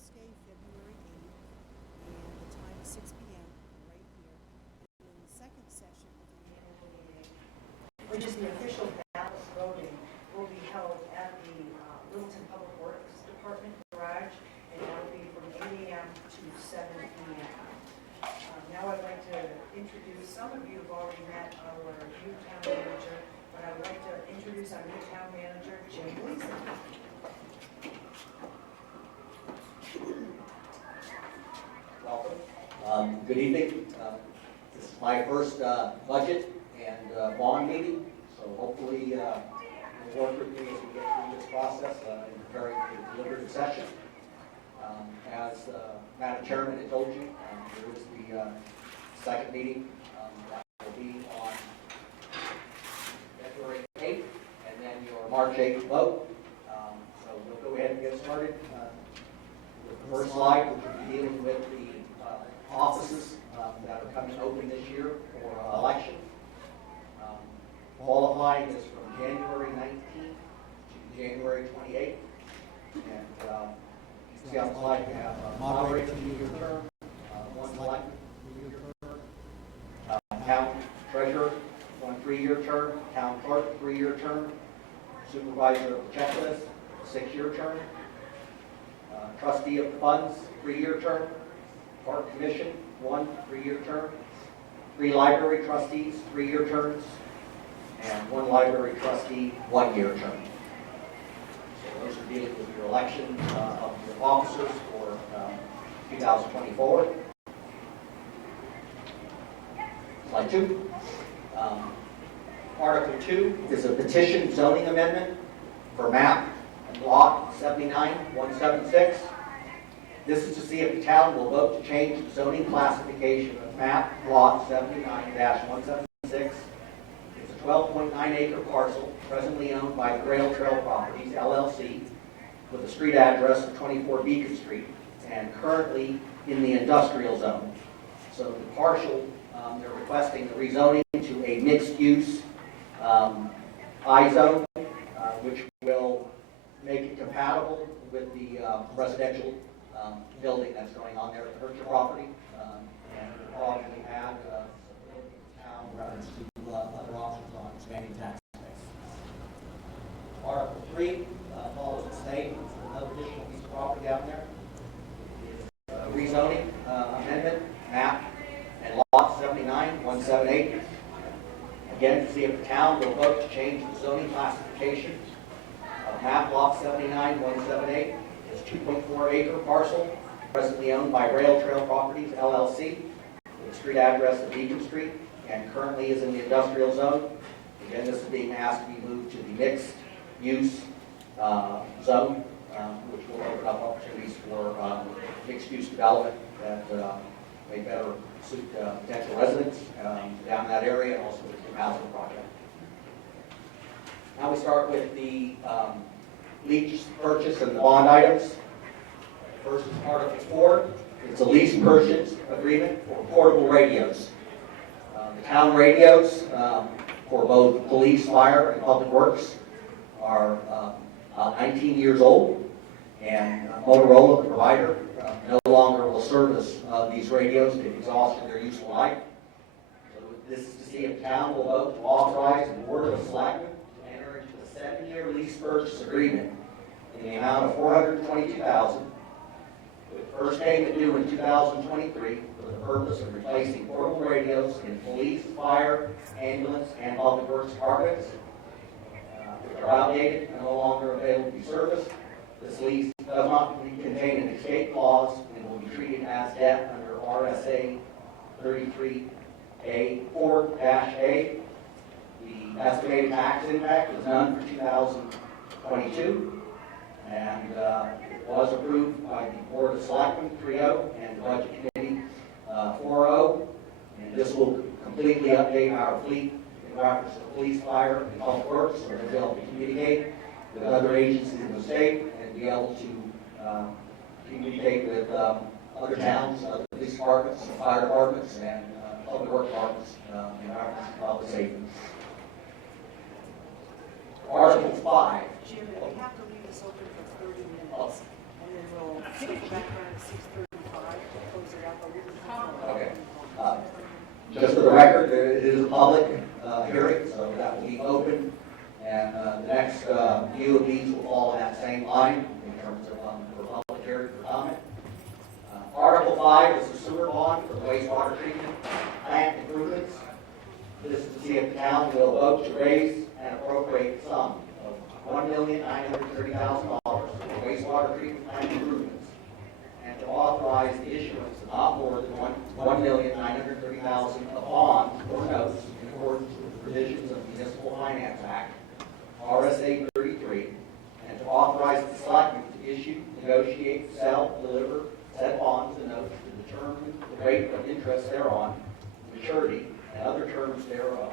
Tuesday, February 8th, and the time is 6 p.m. right here. And then the second session of the annual meeting, which is the official ballot voting, will be held at the Littleton Public Works Department garage, and that will be from 8 a.m. to 7 p.m. Now I'd like to introduce, some of you have already met our new town manager, but I would like to introduce our new town manager, Jim Gleason. Welcome. Good evening. This is my first budget and bond meeting, so hopefully you'll work with me as we get through this process in preparing for the deliberative session. As Madam Chairman had told you, there is the second meeting that will be on February 8th, and then your March 8th vote. So we'll go ahead and get started with the first slide, which will be dealing with the offices that are coming open this year for election. Qualifying is from January 19th to January 28th. And you see on the slide we have moderator 2-year term, one elected 2-year term, town treasurer 1 3-year term, town clerk 3-year term, supervisor of the checklist 6-year term, trustee of the funds 3-year term, park commission 1 3-year term, 3 library trustees 3-year terms, and 1 library trustee 1-year term. So those are dealing with your election of your officers for 2024. Slide 2. Article 2 is a petition zoning amendment for map and lot 79176. This is to see if the town will vote to change the zoning classification of map lot 79-176. It's a 12.9 acre parcel presently owned by Rail Trail Properties, LLC, with a street address of 24 Beacon Street, and currently in the industrial zone. So the partial, they're requesting the rezoning to a mixed-use I-zone, which will make it compatible with the residential building that's going on there at the Hercher property, and will probably add town reference to other options on expanding tax base. Article 3 follows the state. Another additional piece of property down there. Rezoning amendment, map and lot 79-178. Again, to see if the town will vote to change the zoning classification of map lot 79-178. It's a 2.4 acre parcel presently owned by Rail Trail Properties, LLC, with a street address of Beacon Street, and currently is in the industrial zone. Again, this is being asked to be moved to the mixed use zone, which will open up opportunities for mixed use development that may better suit potential residents down that area, and also the housing project. Now we start with the lease purchase and the bond items. First is Article 4. It's a lease purchase agreement for portable radios. The town radios for both police, fire, and public works are 19 years old, and Motorola, the provider, no longer will service these radios to exhaustion their useful life. So this is to see if town will vote to authorize the Board of Selectmen to enter into a 7-year lease purchase agreement in the amount of $422,000, with first payment due in 2023 for the purpose of replacing portable radios in police, fire, ambulance, and public works departments, which are outdated and no longer available to be serviced. This lease does not contain an escape clause and will be treated as debt under RSA 33A4-A. The estimated tax impact is none for 2022, and it was approved by the Board of Selectmen 3-0 and the Budget Committee 4-0. And this will completely update our fleet in reference to police, fire, and public works, so they'll be able to communicate with other agencies in the state and be able to communicate with other towns, other police departments, fire departments, and public works departments in reference to public safety. Article 5. Jim, we have to leave this open for 30 minutes, and then we'll finish back around at 6:35 to close it up, but we can comment. Okay. Just for the record, it is a public hearing, so that will be open, and the next few of these will fall in that same line in terms of for public hearing for comment. Article 5 is the sewer bond for the wastewater treatment plant improvements. This is to see if the town will vote to raise and appropriate the sum of $1,930,000 for wastewater treatment plant improvements, and to authorize the issuance of not more than $1,930,000 of bonds or notes in accordance with the provisions of the Municipal Finance Act, RSA 33, and to authorize the selectmen to issue, negotiate, sell, deliver said bonds and notes to determine the rate of interest thereon, maturity, and other terms thereof,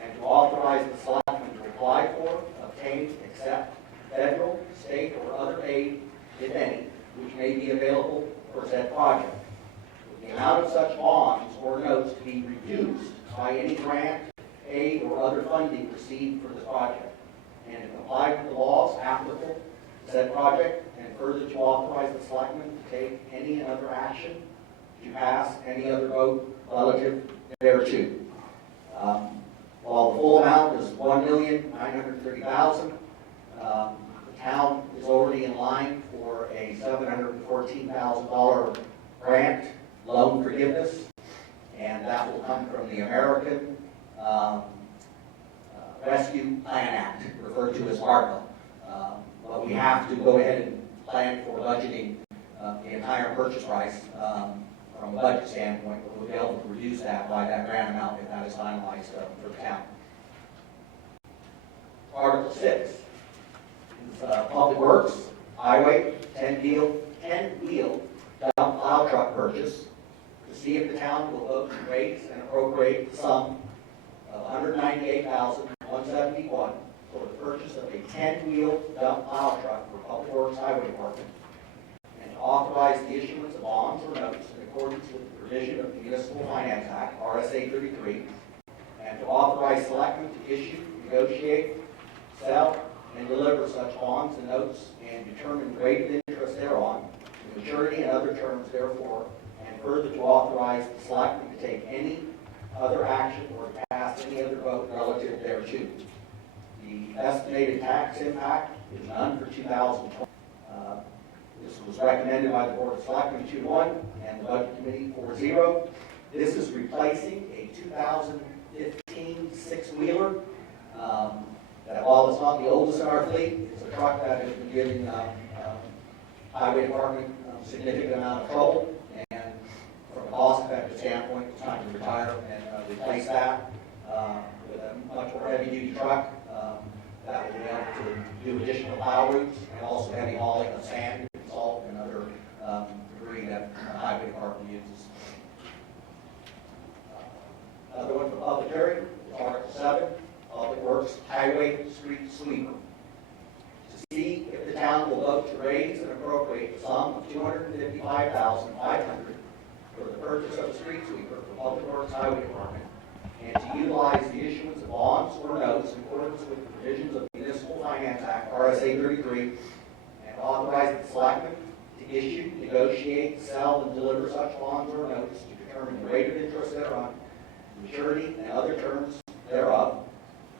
and to authorize the selectmen to apply for, obtain, accept federal, state, or other aid, if any, which may be available for said project. The amount of such bonds or notes to be reduced by any grant, aid, or other funding received for the project, and to comply with the laws applicable to said project, and further to authorize the selectmen to take any and other action to pass any other vote relative thereto. While the full amount is $1,930,000, the town is already in line for a $714,000 grant loan forgiveness, and that will come from the American Rescue Plan Act, referred to as ARPA. But we have to go ahead and plan for budgeting the entire purchase price from a budget standpoint, but we'll be able to reduce that by that grant amount if that is finalized for the town. Article 6 is Public Works, Highway, 10-wheel dump plow truck purchase, to see if the town will vote to raise and appropriate the sum of $198,171 for the purchase of a 10-wheel dump plow truck for Public Works Highway Department, and to authorize the issuance of bonds or notes in accordance with the provision of the Municipal Finance Act, RSA 33, and to authorize selectmen to issue, negotiate, sell, and deliver such bonds and notes and determine the rate of interest thereon, the maturity and other terms therefore, and further to authorize the selectmen to take any other action or to pass any other vote relative thereto. The estimated tax impact is none for 2020. This was recommended by the Board of Selectmen 2-1 and the Budget Committee 4-0. This is replacing a 2015 six-wheeler. That while it's not the oldest in our fleet, it's a truck that has been giving Highway Department a significant amount of trouble. And from a cost-effective standpoint, it's time to retire and replace that with a much more heavy-duty truck that will be able to do additional plow routes and also heavy hauling of sand, salt, and other debris that the Highway Department uses. Another one for public hearing is Article 7, Public Works Highway Street Sweeper. To see if the town will vote to raise and appropriate the sum of $255,500 for the purchase of a street sweeper for Public Works Highway Department, and to utilize the issuance of bonds or notes in accordance with the provisions of the Municipal Finance Act, RSA 33, and authorize the selectmen to issue, negotiate, sell, and deliver such bonds or notes to determine the rate of interest thereon, maturity, and other terms thereof,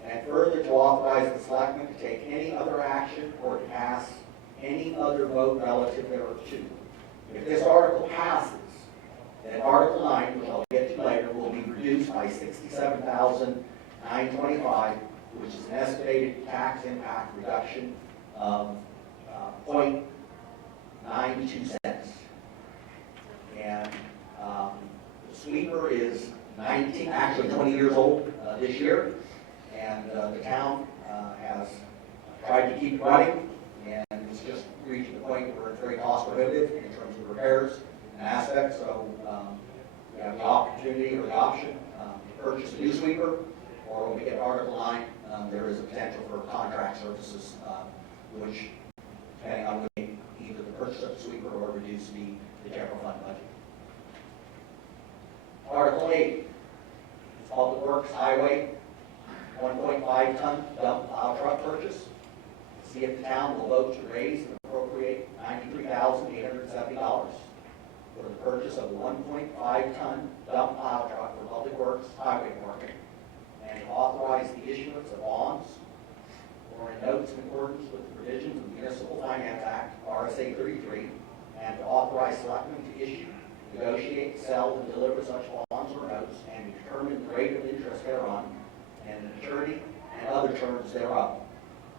and further to authorize the selectmen to take any other action or to pass any other vote relative thereto. If this article passes, then Article 9, which I'll get to later, will be reduced by $67,925, which is an estimated tax impact reduction of 0.92 cents. And the sweeper is 20 years old this year, and the town has tried to keep running, and it's just reaching the point where it's very cost prohibitive in terms of repairs and aspects. So we have the opportunity or the option to purchase a new sweeper, or when we get to Article 9, there is a potential for contract services, which, depending on either the purchase of the sweeper or reduce the general fund budget. Article 8 is Public Works Highway 1.5-ton dump plow truck purchase. See if the town will vote to raise and appropriate $93,870 RSA 33, and to authorize selectmen to issue, negotiate, sell, and deliver such bonds or notes, and to determine the rate of interest thereon, and an attorney and other terms thereof.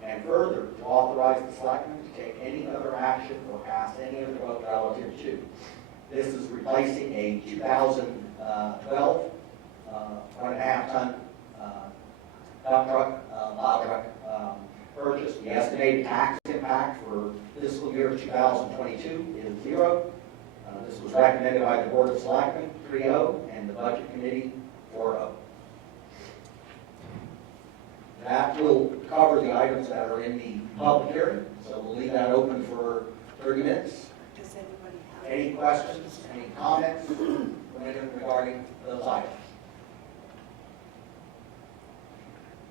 And further, to authorize the selectmen to take any other action or cast any other vote relative to. This is replacing a 2012 1.5-ton dump truck, plow truck purchase. The estimated tax impact for fiscal year 2022 is 0. This was recommended by the Board of Selectmen, 3-0, and the Budget Committee, 4-0. That will cover the items that are in the public hearing, so we'll leave that open for 30 minutes. Does anybody have Any questions, any comments regarding those items?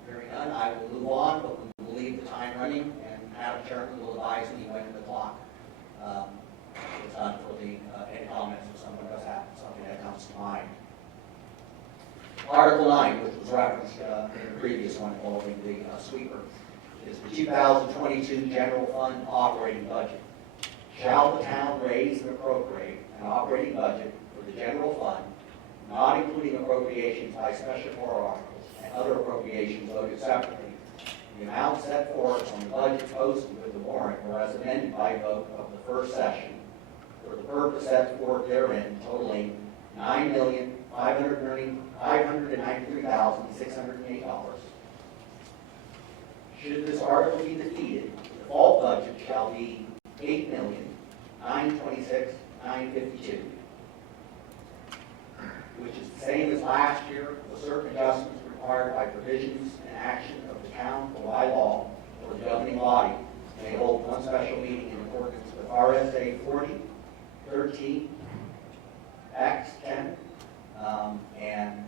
Hearing none, I will move on, but we will leave the time running, and Madam Chairman will advise me when the clock is done for the any comments if someone does have something that comes to mind. Article 9, which was referenced in the previous one involving the sweeper, is the 2022 General Fund Operating Budget. Shall the town raise and appropriate an operating budget for the general fund, not including appropriations by special warrant articles and other appropriations voted separately, the amount set forth on the budget posted with the warrant or as amended by vote of the first session for the purpose set forth therein totaling $9,593,608. Should this article be defeated, the default budget shall be $8,926,952, which is the same as last year, with certain adjustments required by provisions and action of the town or by law or the governing body may hold one special meeting in accordance with RSA 40, 13, X 10, and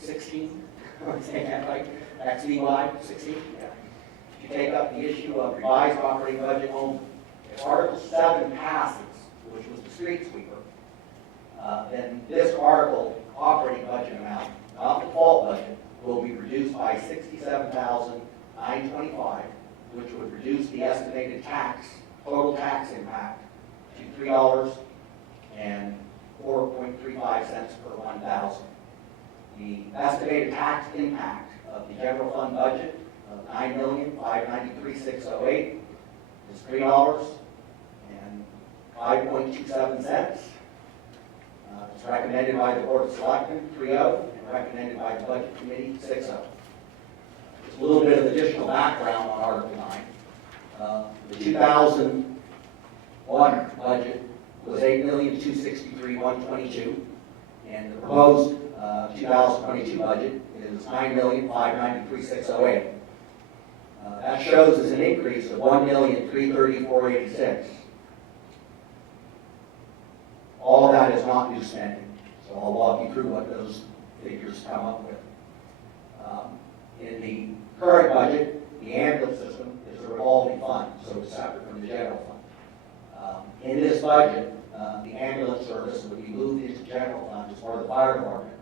16. I'm saying that right? XVY 16. Yeah. You take up the issue of revised operating budget only. If Article 7 passes, which was the street sweeper, then this article operating budget amount, not the default budget, will be reduced by $67,925, which would reduce the estimated total tax impact to $3.0435 per 1,000. The estimated tax impact of the general fund budget of $9,593,608 is $3.0527. It's recommended by the Board of Selectmen, 3-0, and recommended by the Budget Committee, 6-0. Just a little bit of additional background on Article 9. The 2001 budget was $8,263,122, and the proposed 2022 budget is $9,593,608. That shows as an increase of $1,334,86. All of that is not new spending, so I'll walk you through what those figures come up with. In the current budget, the ambulance system is a revolving fund, so it's separate from the general fund. In this budget, the ambulance service would be moved into general fund as part of the fire department,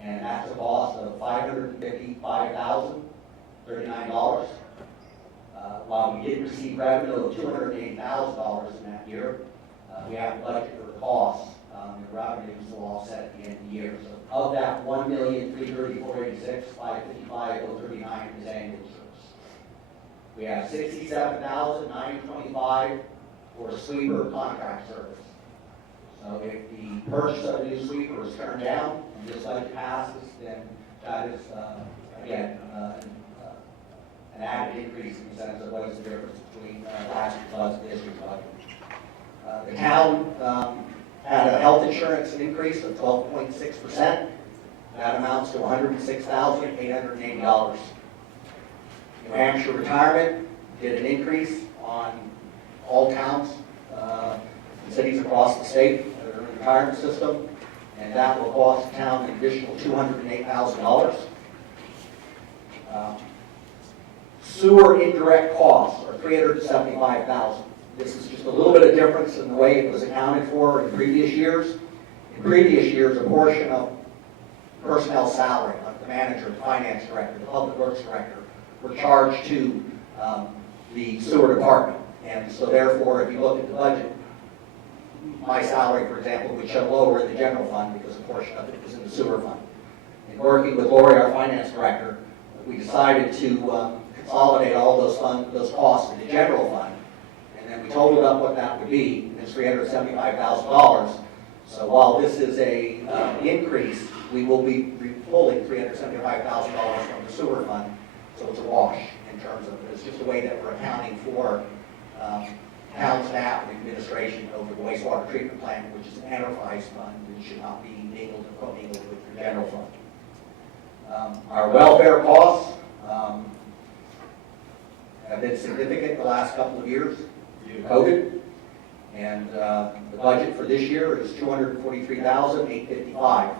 and that's a cost of $555,039. While we did receive revenue of $280,000 in that year, we have a budget for the costs, and the revenues will offset at the end of the year. So of that $1,334,86, $555,039 is ambulance service. We have $67,925 for sweeper contract service. So if the purchase of a new sweeper is turned down and this budget passes, then that is, again, an added increase in the sense of what is the difference between last year's budget and this year's budget. The town had a health insurance increase of 12.6%. That amounts to $106,880. New Hampshire Retirement did an increase on all towns and cities across the state that are in the retirement system, and that will cost the town an additional $208,000. Sewer indirect costs are $375,000. This is just a little bit of difference in the way it was accounted for in previous years. In previous years, a portion of personnel salary, like the manager, the finance director, the public works director, were charged to the sewer department. And so therefore, if you look at the budget, my salary, for example, would show lower in the general fund because a portion of it is in the sewer fund. In working with Lori, our finance director, we decided to consolidate all those costs in the general fund, and then we totaled up what that would be, and it's $375,000. So while this is a increase, we will be pulling $375,000 from the sewer fund, so it's a wash in terms of, it's just a way that we're accounting for town staff and administration over the wastewater treatment plant, which is an enterprise fund and should not be mingled or commingled with the general fund. Our welfare costs have been significant the last couple of years due to COVID, and the budget for this year is $243,855.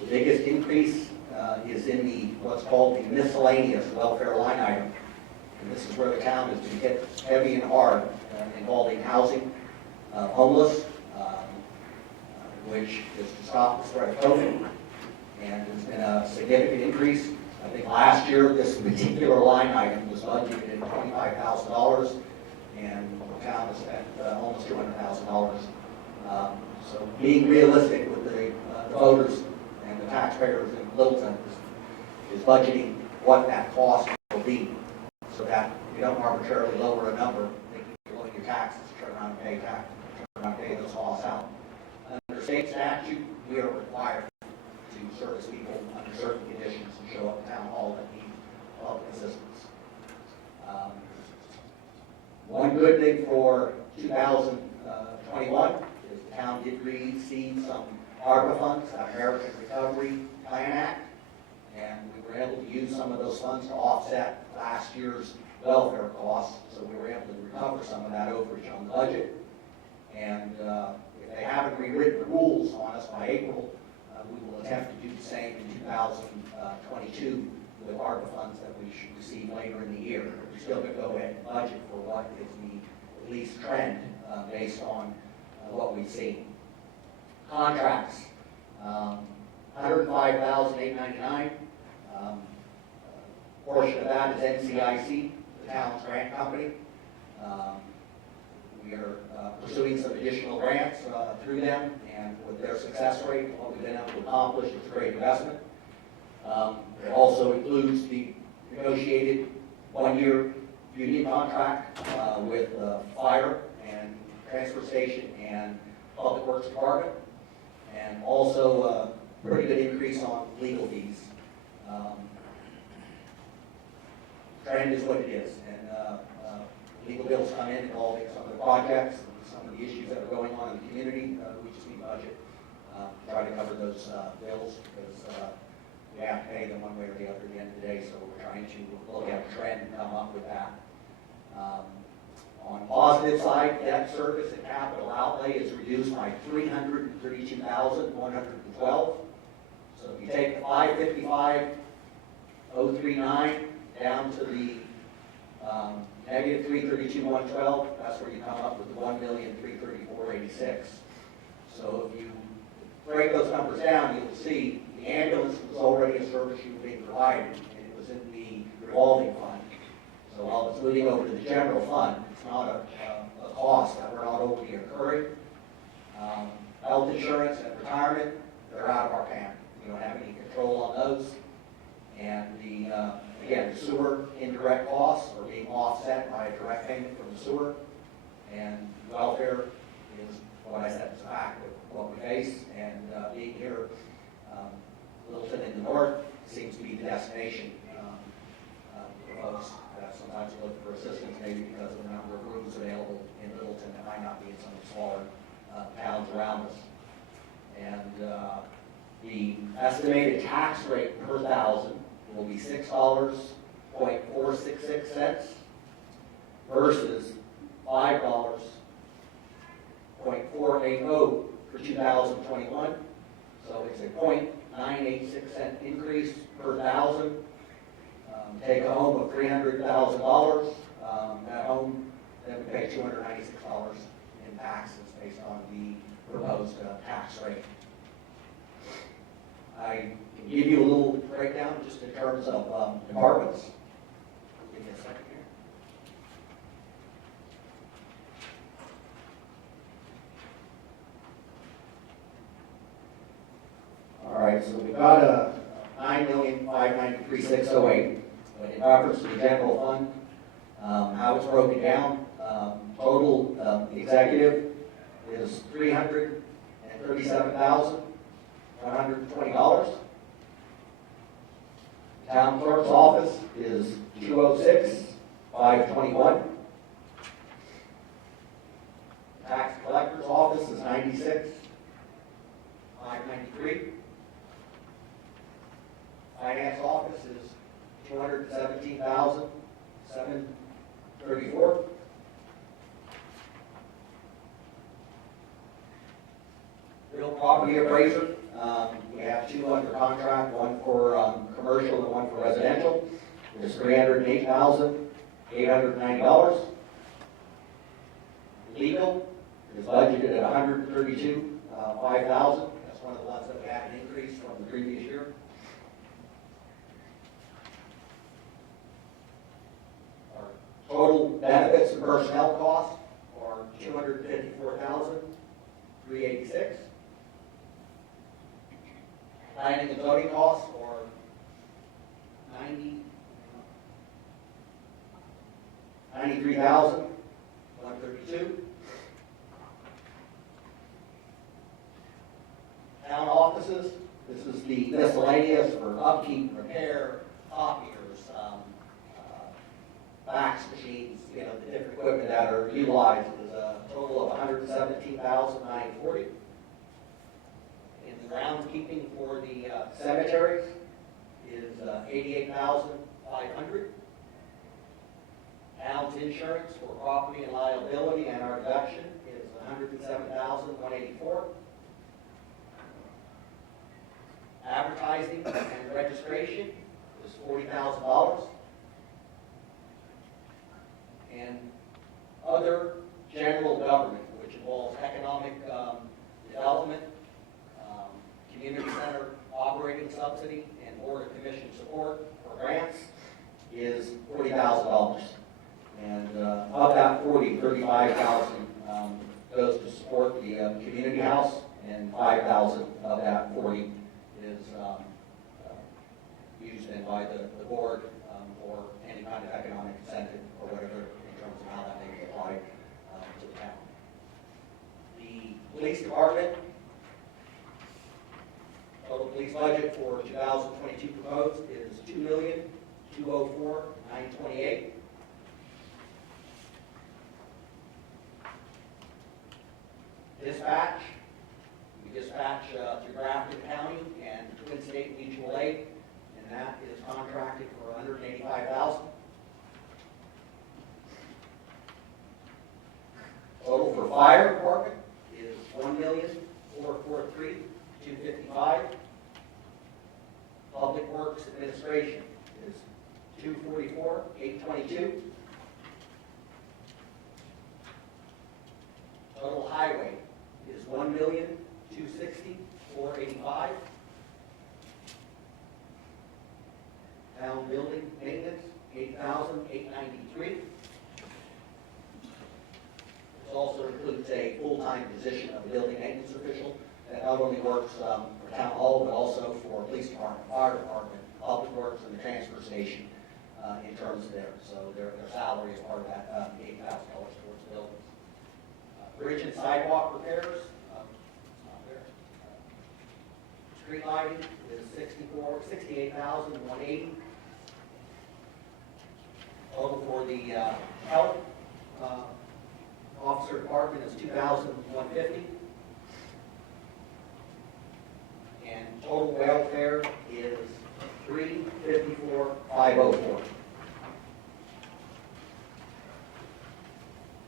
The biggest increase is in the what's called the miscellaneous welfare line item. And this is where the town has been hit heavy and hard, involving housing, homeless, which is to stop the spread of COVID. And there's been a significant increase. I think last year this particular line item was budgeted at $25,000, and the town has spent almost $200,000. So being realistic with the voters and the taxpayers in Littleton is budgeting what that cost will be, so that you don't arbitrarily lower a number, thinking you're lowering your taxes, turn around and pay those costs out. Under state statute, we are required to service people under certain conditions and show up at town hall that need public assistance. One good thing for 2021 is the town did receive some ARPA funds, our American Recovery Plan Act, and we were able to use some of those funds to offset last year's welfare costs, so we were able to recover some of that overage on the budget. And if they haven't rewritten the rules on us by April, we will attempt to do the same in 2022 with ARPA funds that we should receive later in the year. We're still going to go ahead and budget for what is the at least trend based on what we've seen. Contracts, $105,899. Portion of that is NCIC, the town's grant company. We are pursuing some additional grants through them, and with their success rate, what we've been able to accomplish, it's a great investment. It also includes the negotiated one-year union contract with fire and transfer station and public works department, and also a pretty good increase on legal fees. Trend is what it is, and legal bills come in involving some of the projects, some of the issues that are going on in the community. We just need budget try to cover those bills, because we have to pay them one way or the other at the end of the day, so we're trying to look at a trend and come up with that. On the positive side, debt service and capital outlay is reduced by $332,112. So if you take the $555,039 down to the negative $332,112, that's where you come up with the $1,334,086. So if you break those numbers down, you'll see the ambulance was already a service you were being provided, and it was in the revolving fund. So while it's moving over to the general fund, it's not a cost that we're not overly incurring. Health insurance and retirement, they're out of our camp. We don't have any control on those. And again, the sewer indirect costs are being offset by a direct payment from the sewer. And welfare is what I said, it's a fact of what we face. And being here, Littleton in the north seems to be the destination for folks that sometimes look for assistance, maybe because of the number of rooms available in Littleton that might not be in some of the smaller towns around us. And the estimated tax rate per thousand will be $6.466 versus $5.480 for 2021. So it's a 0.986 cent increase per thousand. Take a home of $300,000. That home, then we pay $296 in taxes based on the proposed tax rate. I can give you a little breakdown just in terms of departments. Give me a second. got a 9,593,608, but in reference to the general fund, how it's broken down, total executive is $337,120. Town clerk's office is $206,521. Tax collector's office is $96,593. Finance office is $217,734. Real property appraiser, we have two under contract, one for commercial and one for residential. It's $308,890. Legal is budgeted at $132,500. That's one of the ones that we had an increase from the previous year. Our total benefits and personnel costs are $254,386. Planning and zoning costs are $93,132. Town offices, this is the miscellaneous for upkeep, repair, copiers, fax machines, the different equipment that are utilized is a total of $117,940. In the groundskeeping for the cemeteries is $88,500. Town's insurance for property and liability and our deduction is $107,184. Advertising and registration is $40,000. And other general government, which involves economic development, community center operating subsidy, and board of commission support for grants, is $40,000. And of that 35,000 goes to support the community house, and 5,000 of that 40 is used then by the board for any kind of economic incentive or whatever in terms of how that may be applied to the town. The police department, total police budget for 2022 proposed is $2,204,928. Dispatch, we dispatch through Grafton County and Twin State Mutual Aid, and that is contracted for $185,000. Total for fire department is $1,443,255. Public Works Administration is $244,822. Total highway is $1,260,485. Town building maintenance, $8,893. This also includes a full-time position of a building maintenance official that not only works for town hall, but also for police department, fire department, public works, and the transfer station in terms of there. So their salary is part of that $8,000 towards buildings. Bridge and sidewalk repairs, it's not there. Street lighting is $68,180. Total for the health officer department is $2,150. And total welfare is $354,504.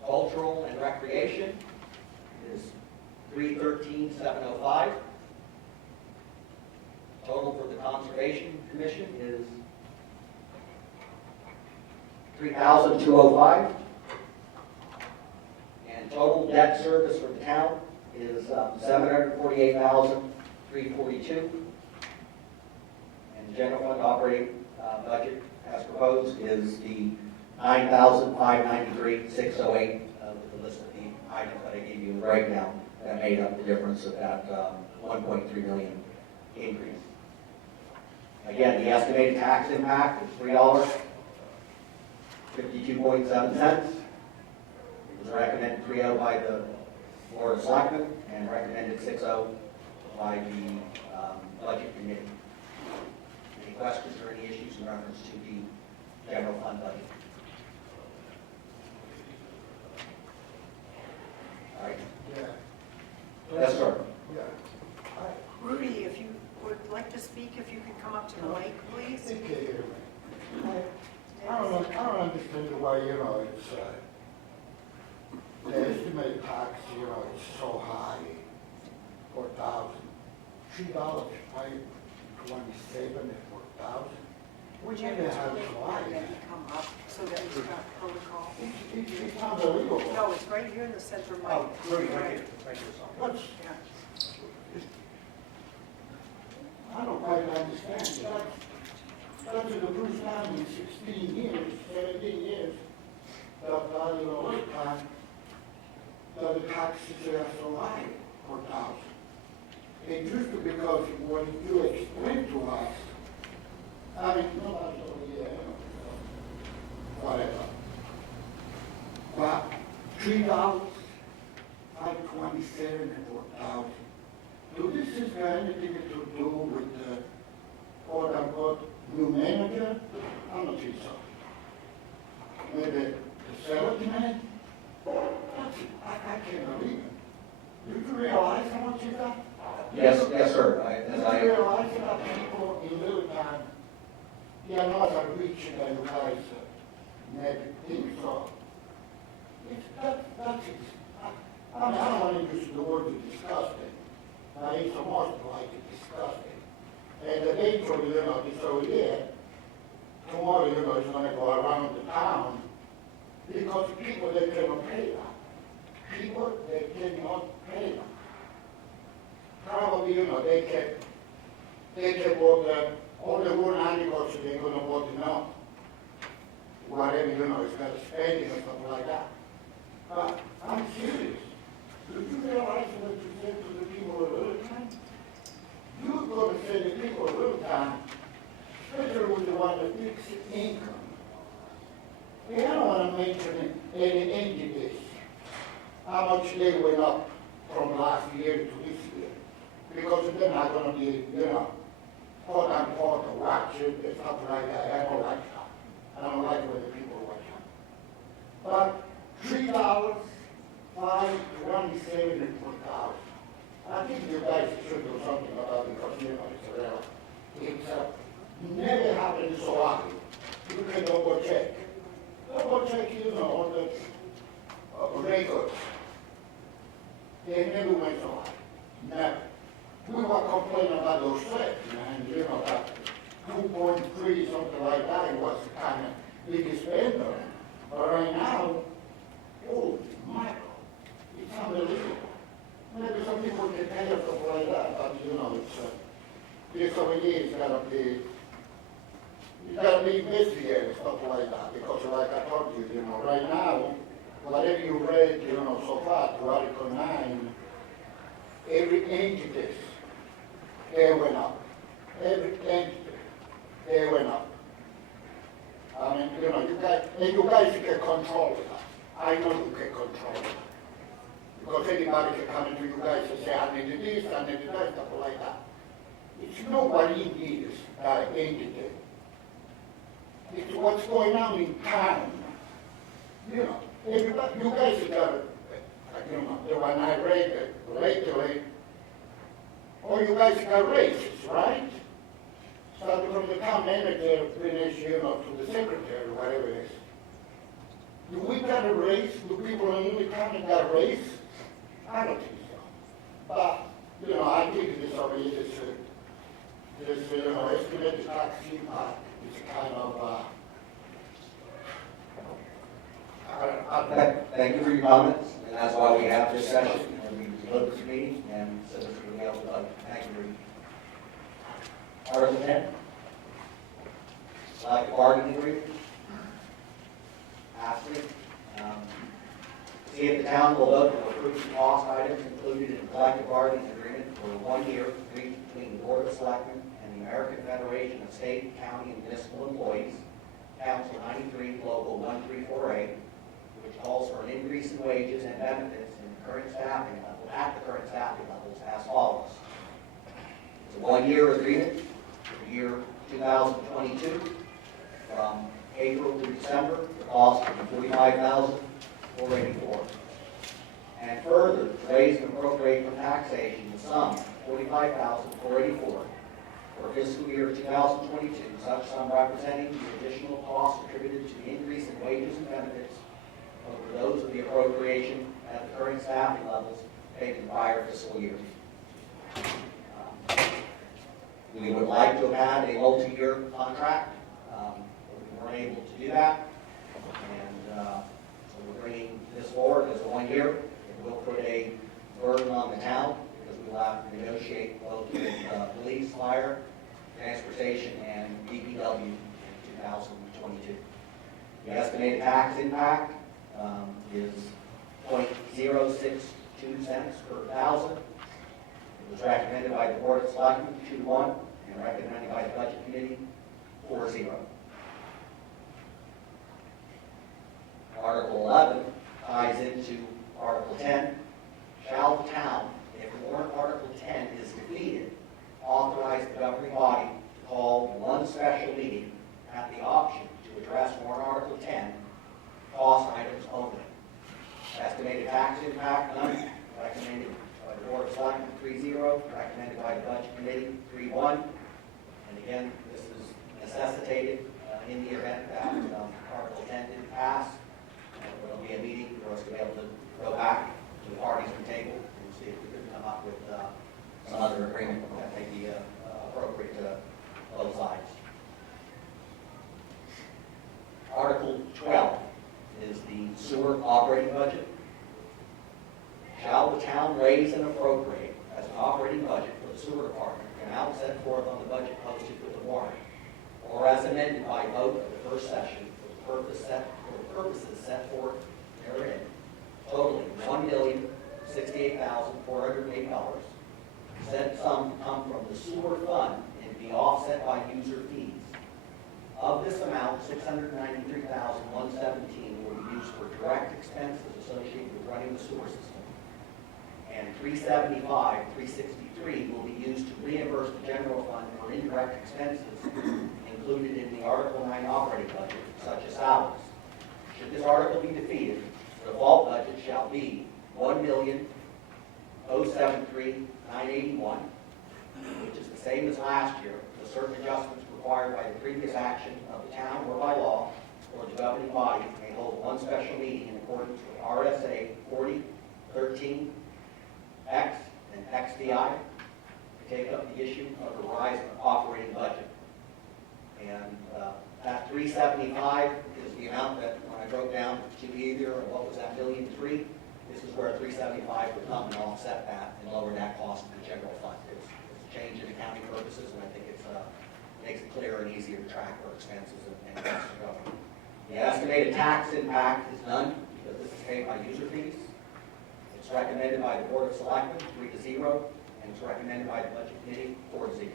Cultural and recreation is $313,705. Total for the Conservation Commission is $3,205. And total debt service for the town is $748,342. And the general fund operating budget as proposed is the $9,593,608 with the list of the items that I gave you right now that made up the difference of that $1.3 million increase. Again, the estimated tax impact is $3.52.7. It was recommended 3-0 by the Board of Selectmen and recommended 6-0 by the Budget Committee. Any questions or any issues in reference to the general fund budget? All right. Yeah. Yes, sir. Yeah. Rudy, if you would like to speak, if you could come up to the mic, please. Okay, I don't understand why, it's, the estimate tax, it's so high, $4,000. $3.27 for 1,000. Would you Never have had to so high. come up so that it's not protocol? It's unbelievable. No, it's right here in the center mic. Oh, Rudy, right here. Right here, sorry. What's, Yeah. I don't quite understand. That's the first time in 16 years, 17 years, that all the time, that the taxes are so high for 1,000. It used to because when you explain to us, I mean, nobody told me, whatever. But $3.27 for 1,000. Do this is anything to do with the quote unquote new manager? I don't think so. Maybe the salesman? That's it. I can't believe it. Do you realize how much you got? Yes, sir. Do you realize that people in Littleton, they are not as rich as you guys maybe think so? That's it. I mean, I don't want to use the word disgusting. It's almost like disgusting. And eventually, this over there, tomorrow, it's going to go around the town because people, they cannot pay that. People, they cannot pay that. Probably, they can vote all the one animals, they're going to vote no. Whatever, it's got spending or something like that. But I'm serious. Do you realize what you said to the people of Littleton? You're going to say the people of Littleton, especially with the one that fixed income. I don't want to mention any entities, how much they went up from last year to this year. Because they're not going to be, quote unquote, watching and stuff like that. I don't like that. I don't like when the people watch that. But $3.27 per thousand. I think you guys should do something about it because, it's real. It's never happened so high. You can double check. Double check, on the records. They never went so high. Never. We were complaining about those threats, man, that 2.3, something like that, it was kind of big spender. But right now, oh, my God, it's unbelievable. Maybe some people can pay or something like that, but it's over here, it's gotta be investigated, stuff like that, because like I told you, right now, whatever you read, so far, to Article 9, every entity, they went up. Every entity, they went up. I mean, you guys can control that. I know you can control it. Because anybody can come into you guys and say, I need this, I need that, stuff like that. It's nobody needs that entity. It's what's going on in town. Everybody, you guys got, the one I read lately, all you guys got raises, right? Starting from the town manager, finish, to the secretary, whatever it is. Do we got a raise? Do people in the county got a raise? I don't think so. But, I think this already is, estimated tax impact is kind of, Thank you for your comments, and that's why we have this session, and we close this meeting, and so this will be able to, thank you, Rudy. Article 10, collective bargaining agreement. Lastly, see if the town will vote to approve the cost items included in the collective bargaining agreement for 1 year agreement between the Board of Selectmen and the American Federation of State, County, and Municipal Employees, Council 93, Local 134A, which calls for an increase in wages and benefits in the current staffing level, at the current staffing levels as follows. It's a one-year agreement for the year 2022 from April to December. The cost of $45,484. And further, raise and appropriate from taxation the sum $45,484 for fiscal year 2022, such sum representing the additional cost attributed to the increase in wages and benefits over those of the appropriation at the current staffing levels taken prior fiscal year. We would like to have had a multi-year contract, but we weren't able to do that. And so we're bringing this forward as a 1 year. It will put a burden on the town because we will have to negotiate both with police, fire, transportation, and DPW in 2022. The estimated tax impact is 0.062 cents per thousand. It was recommended by the Board of Selectmen 2-1 and recommended by the Budget Committee 4-0. Article 11 ties into Article 10. Shall the town, if warrant Article 10 is defeated, authorize the governing body to call one special meeting at the option to address warrant Article 10 cost items only. Estimated tax impact, none. Recommended by the Board of Selectmen 3-0. Recommended by the Budget Committee 3-1. And again, this is necessitated in the event that Article 10 didn't pass. There will be a meeting for us to be able to go back to the parties at the table and see if we could come up with some other agreement that may be appropriate to both sides. Article 12 is the sewer operating budget. Shall the town raise and appropriate as an operating budget for the sewer department an amount set forth on the budget posted with the warrant, or as amended by vote of the first session for the purposes set forth therein, totaling $1,068,408. Said sum to come from the sewer fund and be offset by user fees. Of this amount, $693,117 will be used for direct expenses associated with running the sewer system, and $373 will be used to reimburse the general fund for indirect expenses included in the Article 9 operating budget, such as salaries. Should this article be defeated, the default budget shall be $1,073,981, which is the same as last year, with certain adjustments required by the previous action of the town or by law, or the governing body may hold one special meeting in accordance with RSA 4013X and XDI to take up the issue of the rise of operating budget. And that 375 is the amount that when I broke down to either, or what was that, $1.3 million, this is where 375 would come and offset that and lower that cost of the general fund. It's a change in accounting purposes, and I think it makes it clearer and easier to track our expenses and costs of government. The estimated tax impact is none because this is paid by user fees. It's recommended by the Board of Selectmen 3-0, and it's recommended by the Budget Committee 4-0.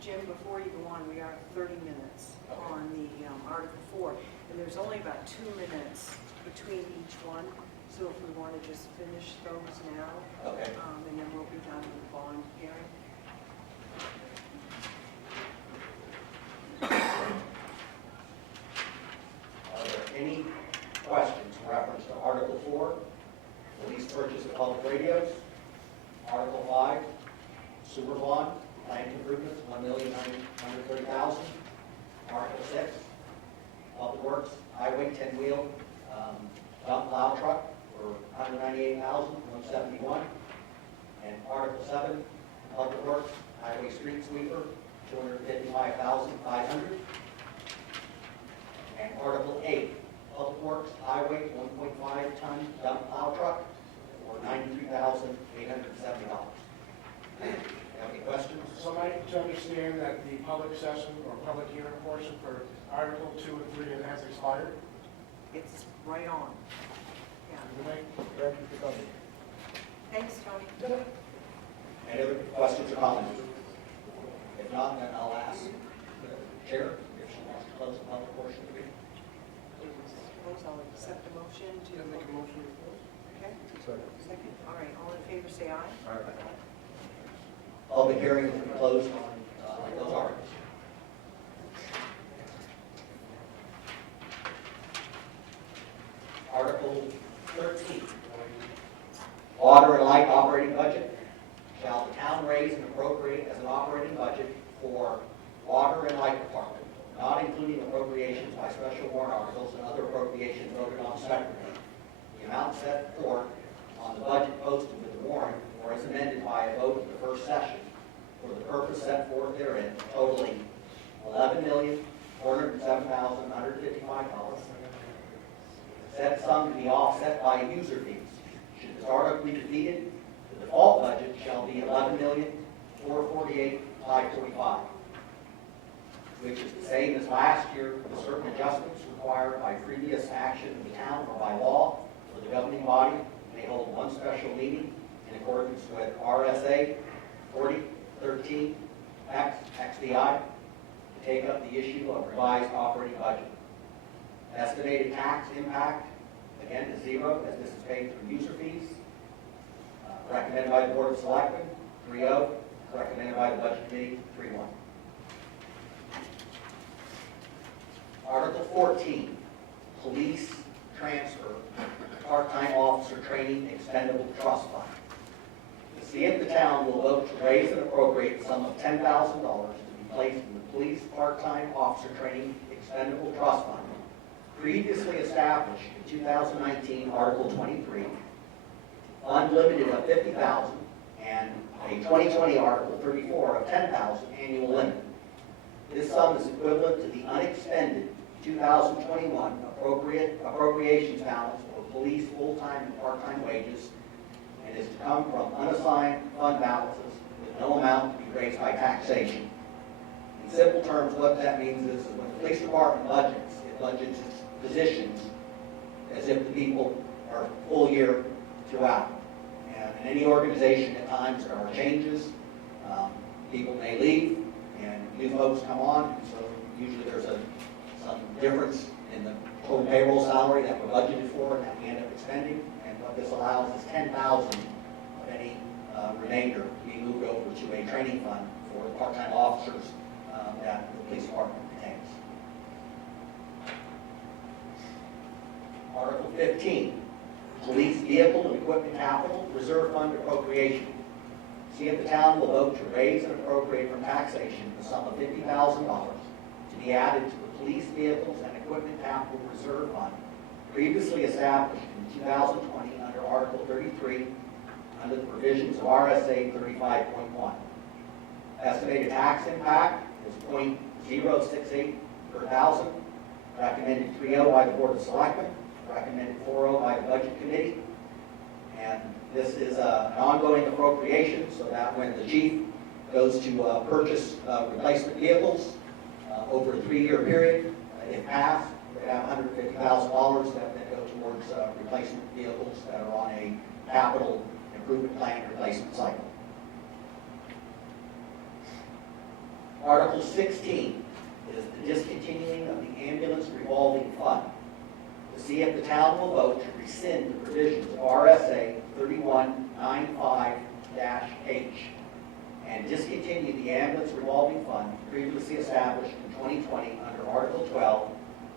Jim, before you go on, we are 30 minutes on the Article 4, and there's only about 2 minutes between each one. So if we want to just finish those now, Okay. And then we'll be done with the bond hearing. Are there any questions in reference to Article 4, the lease purchase of public radios? Article 5, sewer bond, plant improvements, $1,930,000. Article 6, public works, highway 10-wheel dump plow truck for $198,171. And Article 7, public works, highway street sweeper, $255,500. And Article 8, public works, highway 1.5-ton dump plow truck for $93,870. Have any questions? So am I to understand that the public session or public hearing portion for Article 2 and 3 has expired? It's right on. Yeah. Thank you for coming. Thanks, Tony. Any other questions or comments? If not, then I'll ask the chair if she wants to close the public portion of the meeting. Suppose I'll accept the motion to. Make a motion to close? Okay, second. All right, all in favor, say aye. Public hearing will be closed on those articles. Article 13, water and light operating budget. Shall the town raise and appropriate as an operating budget for water and light department, not including appropriations by special warrant articles and other appropriations voted on separately, the amount set forth on the budget posted with the warrant or as amended by a vote at the first session for the purpose set forth therein, totaling $11,407,155. Said sum to be offset by user fees. Should this article be defeated, the default budget shall be $11,448,545, which is the same as last year with certain adjustments required by previous action of the town or by law, for the governing body may hold one special meeting in accordance with RSA 4013 XBI to take up the issue of revised operating budget. Estimated tax impact, again, is zero, as this is paid through user fees. Recommended by the Board of Selectmen, 3-0. Recommended by the Budget Committee, 3-1. Article 14, police transfer, part-time officer training expendable trust fund. To see if the town will vote to raise and appropriate the sum of $10,000 to be placed in the police part-time officer training expendable trust fund, previously established in 2019 Article 23, unlimited of $50,000, and a 2020 Article 34 of $10,000 annual limit. This sum is equivalent to the unexpended 2021 appropriations balance for police full-time and part-time wages, and is to come from unassigned fund balances with no amount to be raised by taxation. In simple terms, what that means is that when the police department budgets, it budgets its positions as if the people are full year throughout. And in any organization, at times there are changes. People may leave and new folks come on, and so usually there's some difference in the total payroll salary that we're budgeted for and that we end up expending. And what this allows is $10,000 of any remainder being moved over to a training fund for part-time officers that the police department retains. Article 15, police vehicle and equipment capital reserve fund appropriation. See if the town will vote to raise and appropriate from taxation the sum of $50,000 to be added to the police vehicles and equipment capital reserve fund previously established in 2020 under Article 33 under the provisions of RSA 35.1. Estimated tax impact is .068 per thousand. Recommended 3-0 by the Board of Selectmen. Recommended 4-0 by the Budget Committee. And this is an ongoing appropriation so that when the chief goes to purchase replacement vehicles over a 3-year period, if passed, they have $150,000 that go towards replacement vehicles that are on a capital improvement plan replacement cycle. Article 16 is the discontinuing of the ambulance revolving fund. To see if the town will vote to rescind the provisions of RSA 3195-H and discontinue the ambulance revolving fund previously established in 2020 under Article 12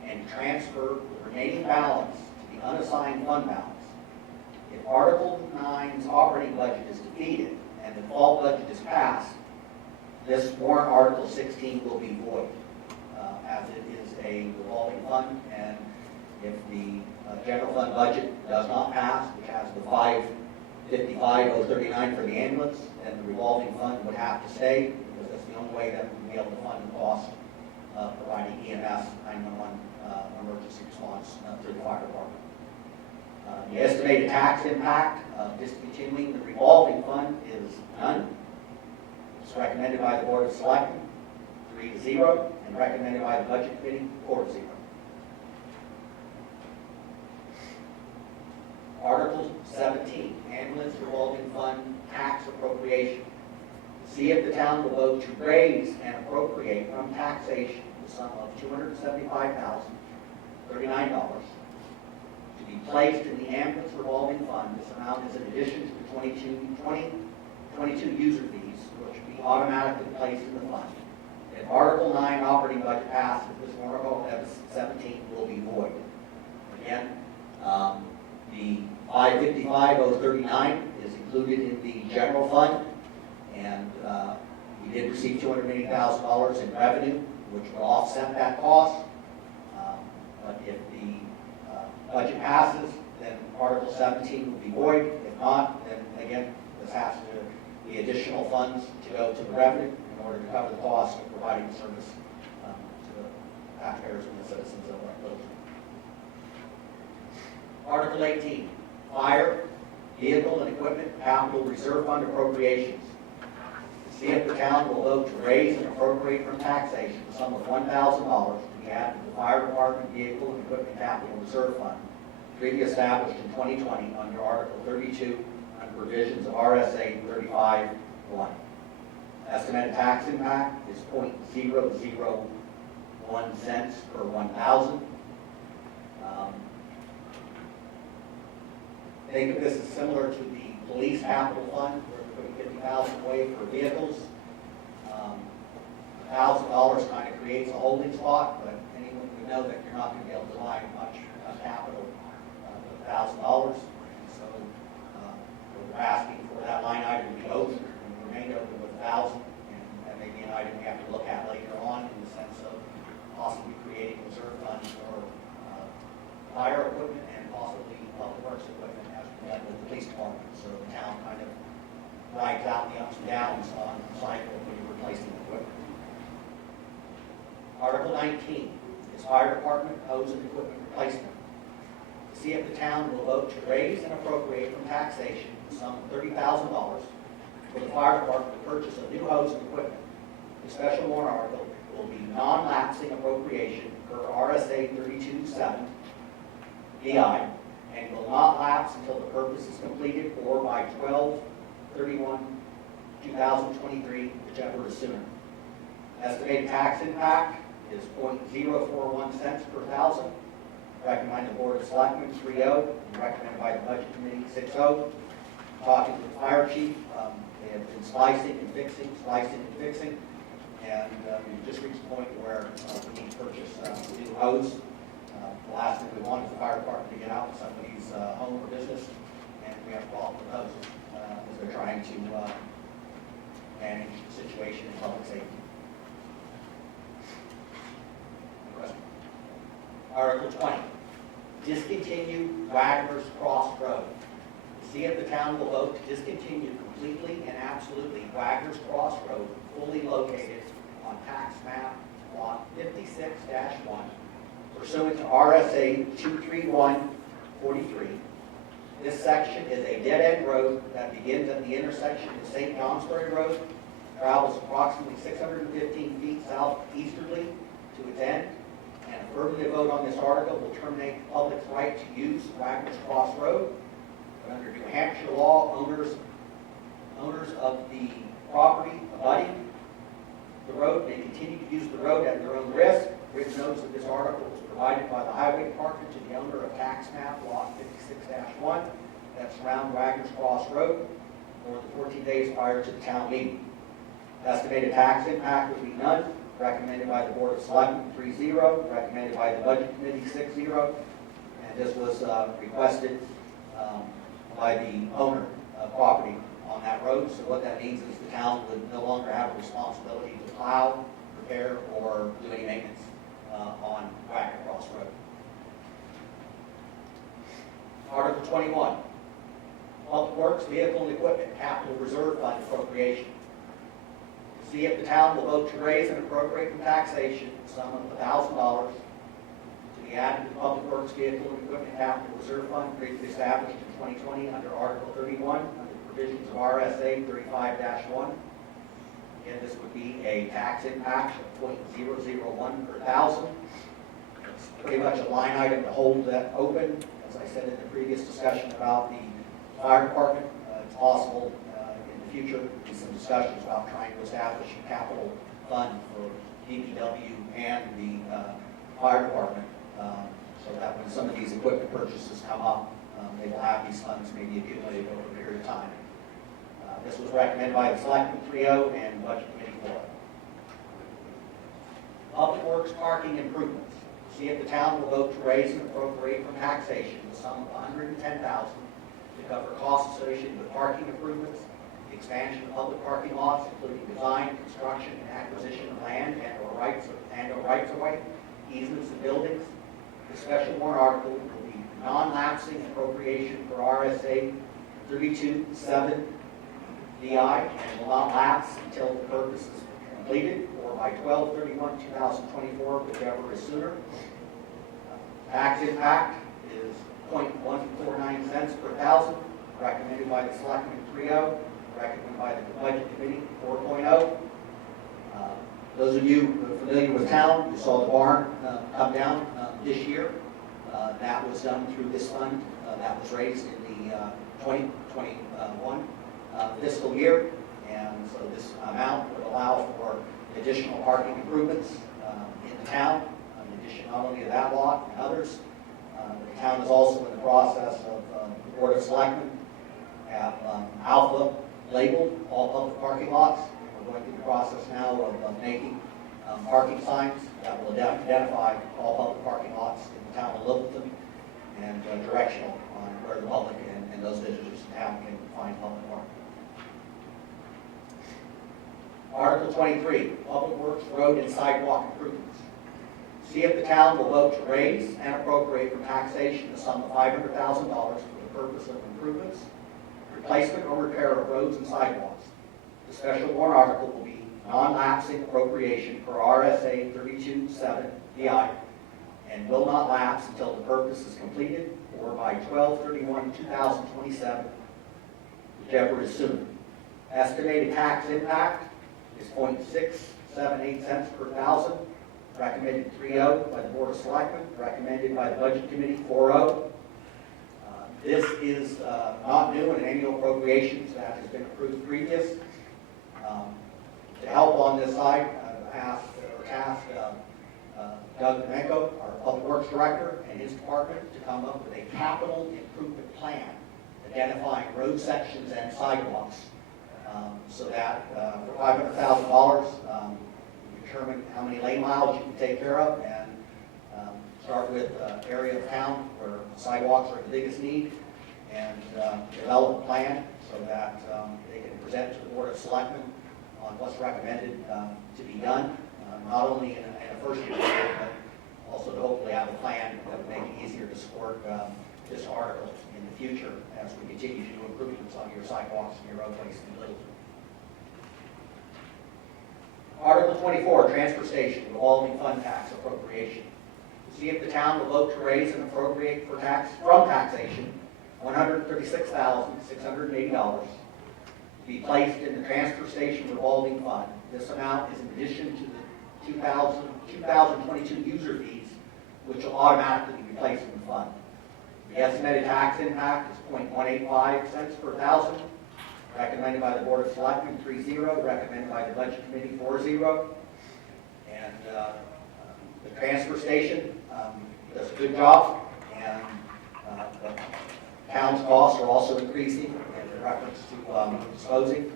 and transfer the remaining balance to the unassigned fund balance. If Article 9's operating budget is defeated and the default budget is passed, this warrant Article 16 will be void, as it is a revolving fund, and if the general fund budget does not pass, which has the 555,039 for the ambulance, then the revolving fund would have to stay, because that's the only way that we would be able to fund the cost of providing EMS 911 emergency response through the fire department. The estimated tax impact of discontinuing the revolving fund is none. It's recommended by the Board of Selectmen, 3-0, and recommended by the Budget Committee, 4-0. Article 17, ambulance revolving fund tax appropriation. See if the town will vote to raise and appropriate from taxation the sum of $275,039 to be placed in the ambulance revolving fund. This amount is in addition to the 2022 user fees, which will be automatically placed in the fund. If Article 9 operating budget passes, this warrant article 17 will be void. Again, the 555,039 is included in the general fund, and we did receive $280,000 in revenue, which will offset that cost. But if the budget passes, then Article 17 will be void. If not, then again, this has to be additional funds to go to the revenue in order to cover the cost of providing the service to the taxpayers and the citizens of Littleton. Article 18, Fire, Vehicle and Equipment Capital Reserve Fund Appropriations. See if the town will vote to raise and appropriate from taxation the sum of $1,000 to be added to the Fire Department Vehicle and Equipment Capital Reserve Fund, previously established in 2020 under Article 32 under provisions of RSA 35(1). Estimated tax impact is 0.001 cents per 1,000. Think of this as similar to the police capital fund, where we're putting $50,000 away for vehicles. $1,000 kind of creates a holding spot, but anyone would know that you're not going to be able to buy much capital with $1,000. So we're asking for that line item to be open and remain open with $1,000, and that may be an item we have to look at later on in the sense of possibly creating reserve funds for fire equipment and possibly public works equipment as we have with the police department. So the town kind of rides out the ups and downs on the cycle when you're replacing equipment. Article 19 is Fire Department hose and equipment replacement. To see if the town will vote to raise and appropriate from taxation the sum of $30,000 for the fire department to purchase of new hose and equipment. The special warrant article will be non-lapsing appropriation per RSA 32(7) DI, and will not lapse until the purpose is completed or by 12/31/2023, whichever is sooner. Estimated tax impact is 0.041 cents per thousand. Recommended the Board of Selectmen 3-0, and recommended by the Budget Committee 6-0. Talking to the fire chief, they have been slicing and fixing, and we've just reached the point where we need to purchase new hose. The last thing we want is the fire department to get out to somebody's home or business, and we have a problem with those as they're trying to manage the situation in public safety. Article 20, discontinue Wagner's Cross Road. See if the town will vote to discontinue completely and absolutely Wagner's Cross Road, fully located on tax map lot 56-1, pursuant to RSA 23143. This section is a dead-end road that begins at the intersection of St. Johnsbury Road, travels approximately 615 feet southeasterly to its end. An affirmative vote on this article will terminate the public's right to use Wagner's Cross Road. But under New Hampshire law, owners of the property abutting the road may continue to use the road at their own risk. Written notice of this article was provided by the Highway Department to the owner of tax map lot 56-1 that surround Wagner's Cross Road more than 14 days prior to the town meeting. Estimated tax impact would be none. Recommended by the Board of Selectmen 3-0, recommended by the Budget Committee 6-0, and this was requested by the owner of property on that road. So what that means is the town would no longer have a responsibility to plow, repair, or do any maintenance on Wagner Cross Road. Article 21, Public Works Vehicle and Equipment Capital Reserve Fund Appropriation. See if the town will vote to raise and appropriate from taxation the sum of $1,000 to be added to the Public Works Vehicle and Equipment Capital Reserve Fund, previously established in 2020 under Article 31, under the provisions of RSA 35-1. Again, this would be a tax impact of 0.001 per thousand. It's pretty much a line item to hold that open. As I said in the previous discussion about the fire department, it's possible in the future. There'll be some discussions about trying to establish a capital fund for DPW and the fire department, so that when some of these equipment purchases come up, they will have these funds maybe accumulated over a period of time. This was recommended by the Selectmen 3-0 and Budget Committee 4-0. Public Works parking improvements. See if the town will vote to raise and appropriate from taxation the sum of $110,000 to cover costs associated with parking improvements, the expansion of public parking lots, including design, construction, and acquisition of land and/or rights of way, easements and buildings. The special warrant article will be non-lapsing appropriation for RSA 32-7 DI and will not lapse until the purpose is completed or by 12/31/2024, whichever is sooner. Tax impact is 0.149 cents per thousand, recommended by the Selectmen 3-0, recommended by the Budget Committee 4.0. Those of you who are familiar with town, you saw the barn come down this year. That was done through this fund that was raised in the 2021 fiscal year. And so this amount would allow for additional parking improvements in the town, in addition not only to that lot and others. The town is also in the process of, the Board of Selectmen have Alpha labeled all public parking lots. We're going through the process now of making parking signs that will identify all public parking lots in the town of Littleton and directional on where the public and those visitors to town can find public parking. Article 23, Public Works Road and Sidewalk Improvements. See if the town will vote to raise and appropriate from taxation the sum of $500,000 for the purpose of improvements, replacement or repair of roads and sidewalks. The special warrant article will be non-lapsing appropriation for RSA 32-7 DI and will not lapse until the purpose is completed or by 12/31/2027, whichever is sooner. Estimated tax impact is 0.678 cents per thousand, recommended 3-0 by the Board of Selectmen, recommended by the Budget Committee 4-0. This is not new in annual appropriations that has been approved previous. To help on this side, I've tasked Doug Domenko, our Public Works Director, and his department to come up with a capital improvement plan identifying road sections and sidewalks so that for $500,000, you determine how many lane miles you can take care of and start with area of town where sidewalks are the biggest need and develop a plan so that they can present to the Board of Selectmen on what's recommended to be done, not only in a first year, but also to hopefully have a plan that would make it easier to support this article in the future as we continue to do improvements on your sidewalks and your roadways in Littleton. Article 24, Transfer Station Revolving Fund Tax Appropriation. See if the town will vote to raise and appropriate for from taxation $136,680 to be placed in the Transfer Station Revolving Fund. This amount is in addition to the 2022 user fees, which will automatically be placed in the fund. The estimated tax impact is 0.185 cents per thousand, recommended by the Board of Selectmen 3-0, recommended by the Budget Committee 4-0. And the transfer station does a good job, and the town's costs are also increasing in reference to disposing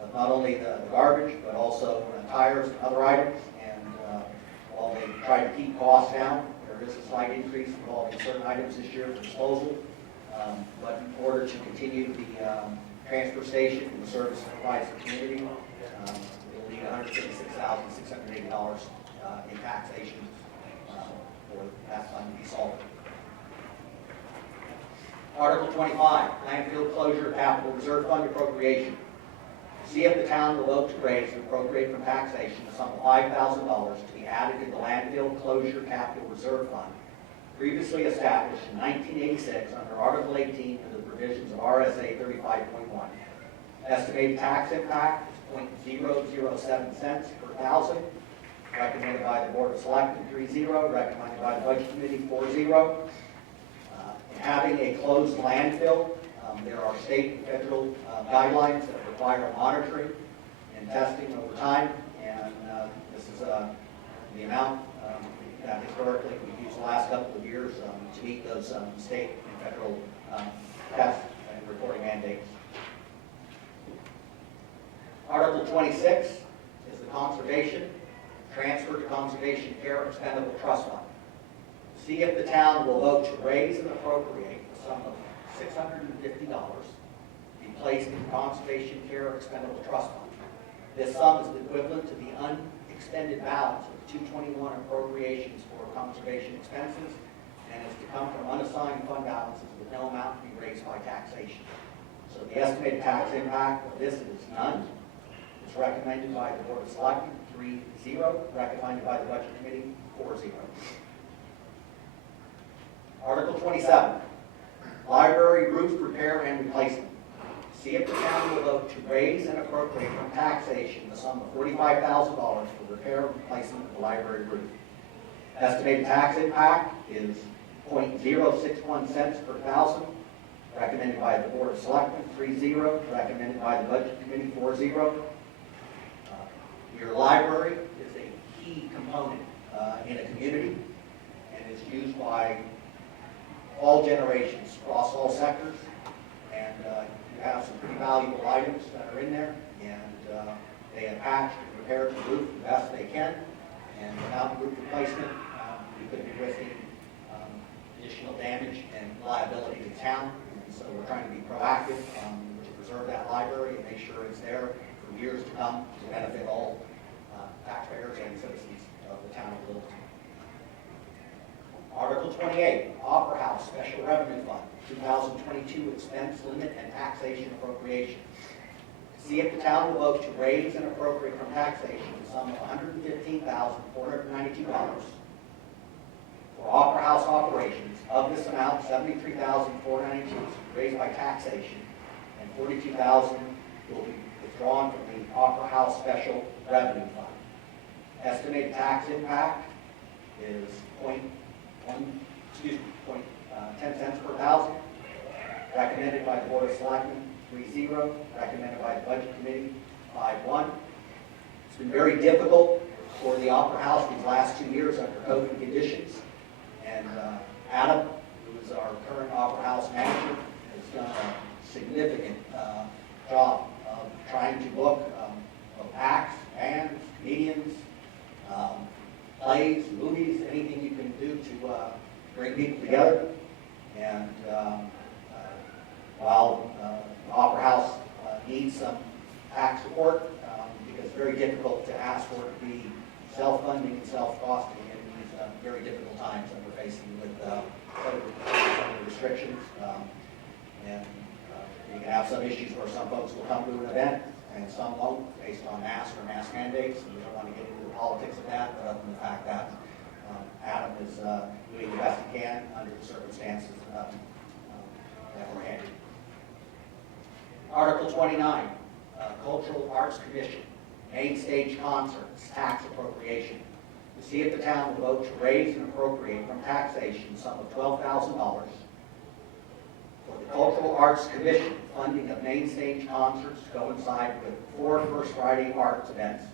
of not only the garbage, but also tires and other items. And while they try to keep costs down, there is a slight increase involving certain items this year for disposal. But in order to continue the transfer station and the service it provides to the community, it'll need $156,680 in taxation for that fund to be solved. Article 25, Landfill Closure Capital Reserve Fund Appropriation. See if the town will vote to raise and appropriate from taxation the sum of $5,000 to be added to the Landfill Closure Capital Reserve Fund, previously established in 1986 under Article 18 of the provisions of RSA 35.1. Estimated tax impact is 0.007 cents per thousand, recommended by the Board of Selectmen 3-0, recommended by the Budget Committee 4-0. Having a closed landfill There are state and federal guidelines that require monitoring and testing over time, and this is the amount that historically we've used the last couple of years to meet those state and federal tests and reporting mandates. Article 26 is the conservation, transfer to conservation care expendable trust fund. See if the town will vote to raise and appropriate the sum of $650 be placed in conservation care expendable trust fund. This sum is equivalent to the unexpended balance of 221 appropriations for conservation expenses and is to come from unassigned fund balances with no amount to be raised by taxation. So the estimated tax impact of this is none. It's recommended by the Board of Selectmen, 3-0, recommended by the Budget Committee, 4-0. Article 27, library roof repair and replacement. See if the town will vote to raise and appropriate from taxation the sum of $45,000 for repair and replacement of the library roof. Estimated tax impact is 0.061 cents per thousand, recommended by the Board of Selectmen, 3-0, recommended by the Budget Committee, 4-0. Your library is a key component in a community and is used by all generations across all sectors, and you have some pretty valuable items that are in there, and they have patched and repaired the roof the best they can, and without roof replacement, we could be risking additional damage and liability to town, and so we're trying to be proactive to preserve that library and make sure it's there for years to come to benefit all taxpayers and citizens of the town of Littleton. Article 28, Opera House Special Revenue Fund, 2022 expense limit and taxation appropriation. See if the town will vote to raise and appropriate from taxation the sum of $115,492 for Opera House operations. Of this amount, $73,492 is raised by taxation, and $42,000 will be withdrawn from the Opera House Special Revenue Fund. Estimated tax impact is 0.10 cents per thousand, recommended by the Board of Selectmen, 3-0, recommended by the Budget Committee, 5-1. It's been very difficult for the Opera House these last 2 years under COVID conditions, and Adam, who is our current Opera House manager, has done a significant job of trying to book acts, bands, comedians, plays, movies, anything you can do to bring people together. And while the Opera House needs some tax support, because it's very difficult to ask for it to be self-funding and self-costing in these very difficult times that we're facing with COVID restrictions. And you can have some issues where some folks will come to an event and some won't, based on mask or mask mandates, and we don't want to get into the politics of that, but other than the fact that Adam is doing the best he can under the circumstances that we're handed. Article 29, Cultural Arts Commission, main stage concerts, tax appropriation. To see if the town will vote to raise and appropriate from taxation the sum of $12,000 for the Cultural Arts Commission funding of main stage concerts to coincide with 4 First Friday Arts events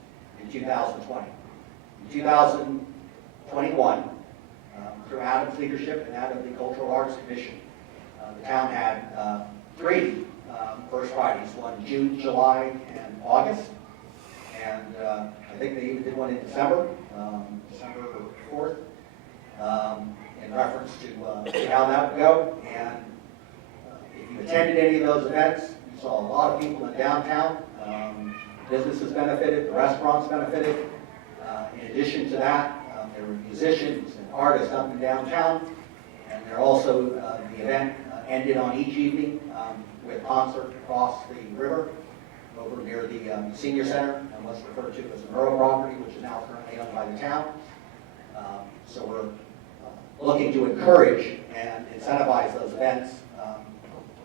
in 2020. In 2021, through Adam's leadership and that of the Cultural Arts Commission, the town had 3 First Fridays, one June, July, and August. And I think they even did one in December, December 4th, in reference to how that would go. And if you attended any of those events, you saw a lot of people in downtown. Businesses benefited, the restaurants benefited. In addition to that, there were musicians and artists up in downtown. And there also, the event ended on each evening with concert across the river over near the senior center and what's referred to as the Borough property, which is now currently owned by the town. So we're looking to encourage and incentivize those events.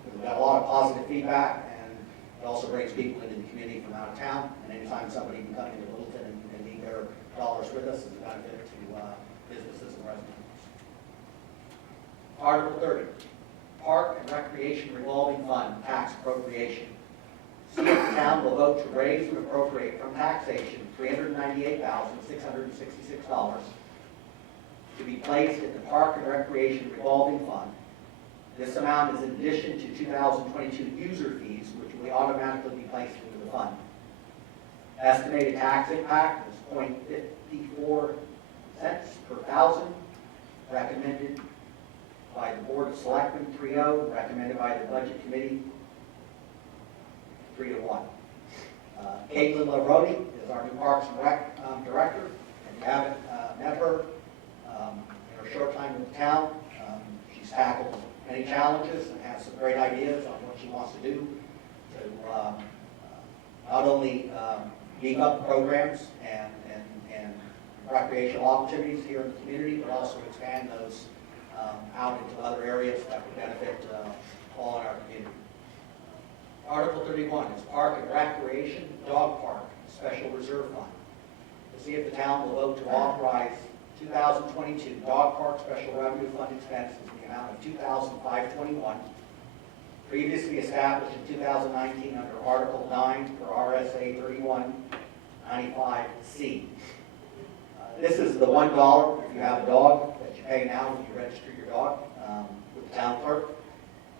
We've got a lot of positive feedback, and it also brings people into the community from out of town. And anytime somebody can come into Littleton and leave their dollars with us is a benefit to businesses and residents. Article 30, Park and Recreation Revolving Fund tax appropriation. See if the town will vote to raise and appropriate from taxation $398,666 to be placed in the Park and Recreation Revolving Fund. This amount is in addition to 2022 user fees, which will automatically be placed into the fund. Estimated tax impact is 0.54 cents per thousand, recommended by the Board of Selectmen 3-0, recommended by the Budget Committee 3-1. Caitlin Laroni is our new Parks and Rec Director. If you haven't met her in her short time in the town, she's tackled many challenges and has some great ideas on what she wants to do to not only beef up programs and recreational opportunities here in the community, but also expand those out into other areas that would benefit all in our community. Article 31 is Park and Recreation Dog Park Special Reserve Fund. To see if the town will vote to authorize 2022 Dog Park Special Revenue Fund expenses in the amount of $2,521, previously established in 2019 under Article 9 for RSA 3195C. This is the $1 if you have a dog that you pay now when you register your dog with the town clerk.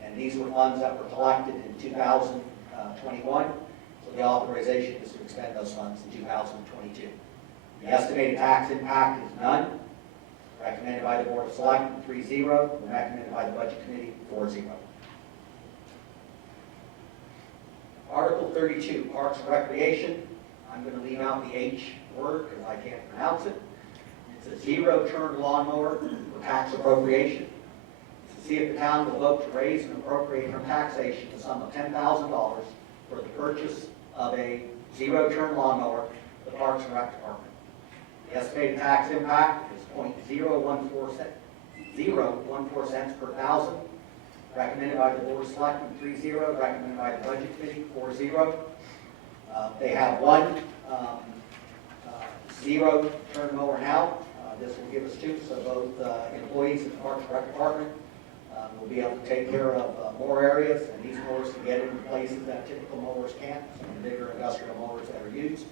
And these were funds that were collected in 2021, so the authorization is to expend those funds in 2022. The estimated tax impact is none, recommended by the Board of Selectmen 3-0, and recommended by the Budget Committee 4-0. Article 32, Parks and Recreation. I'm going to leave out the H word because I can't pronounce it. It's a zero-turn lawnmower for tax appropriation. To see if the town will vote to raise and appropriate from taxation the sum of $10,000 for the purchase of a zero-turn lawnmower for the Parks and Rec Department. The estimated tax impact is 0.014 cents per thousand, recommended by the Board of Selectmen 3-0, recommended by the Budget Committee 4-0. They have one zero-turn mower now. This will give us two, so both employees in the Parks and Rec Department will be able to take care of more areas, and these mowers can get into places that typical mowers can't, some of the bigger industrial mowers that are used.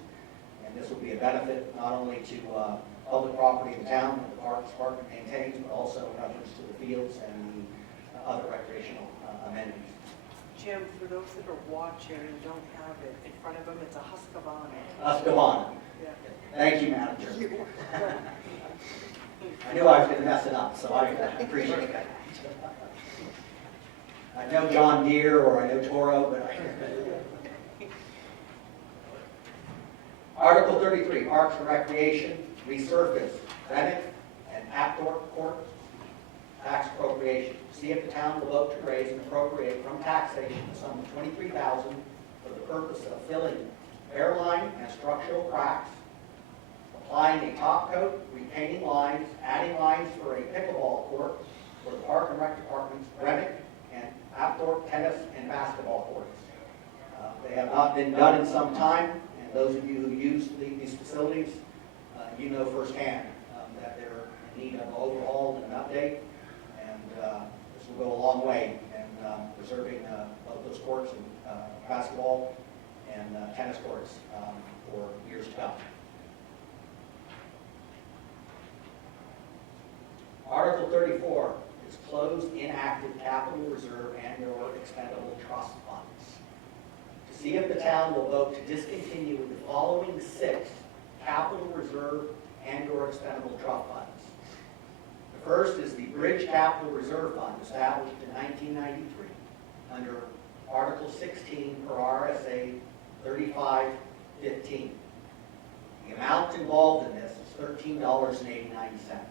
And this will be a benefit not only to public property in town that the Parks Department maintains, but also in reference to the fields and the other recreational amenities. Jim, for those that are watching and don't have it in front of them, it's a Husqvarna. Husqvarna. Yeah. Thank you, Madam Chair. I knew I was going to mess it up, so I appreciate that. I know John Deere or I know Toro, but Article 33, Parks and Recreation, resurface Granite and Apthorpe Court tax appropriation. See if the town will vote to raise and appropriate from taxation the sum of $23,000 for the purpose of filling airline and structural cracks, applying a top coat, repainting lines, adding lines for a pickleball court for the Park and Rec Department's Granite and Apthorpe tennis and basketball courts. They have not been done in some time, and those of you who use these facilities, you know firsthand that they're in need of an overhaul and an update, and this will go a long way in preserving both those courts and basketball and tennis courts for years to come. Article 34 is closed inactive capital reserve and/or expendable trust funds. To see if the town will vote to discontinue the following 6 capital reserve and/or expendable trust funds. The first is the Bridge Capital Reserve Fund, established in 1993 under Article 16 per RSA 3515. The amount involved in this is $13.89.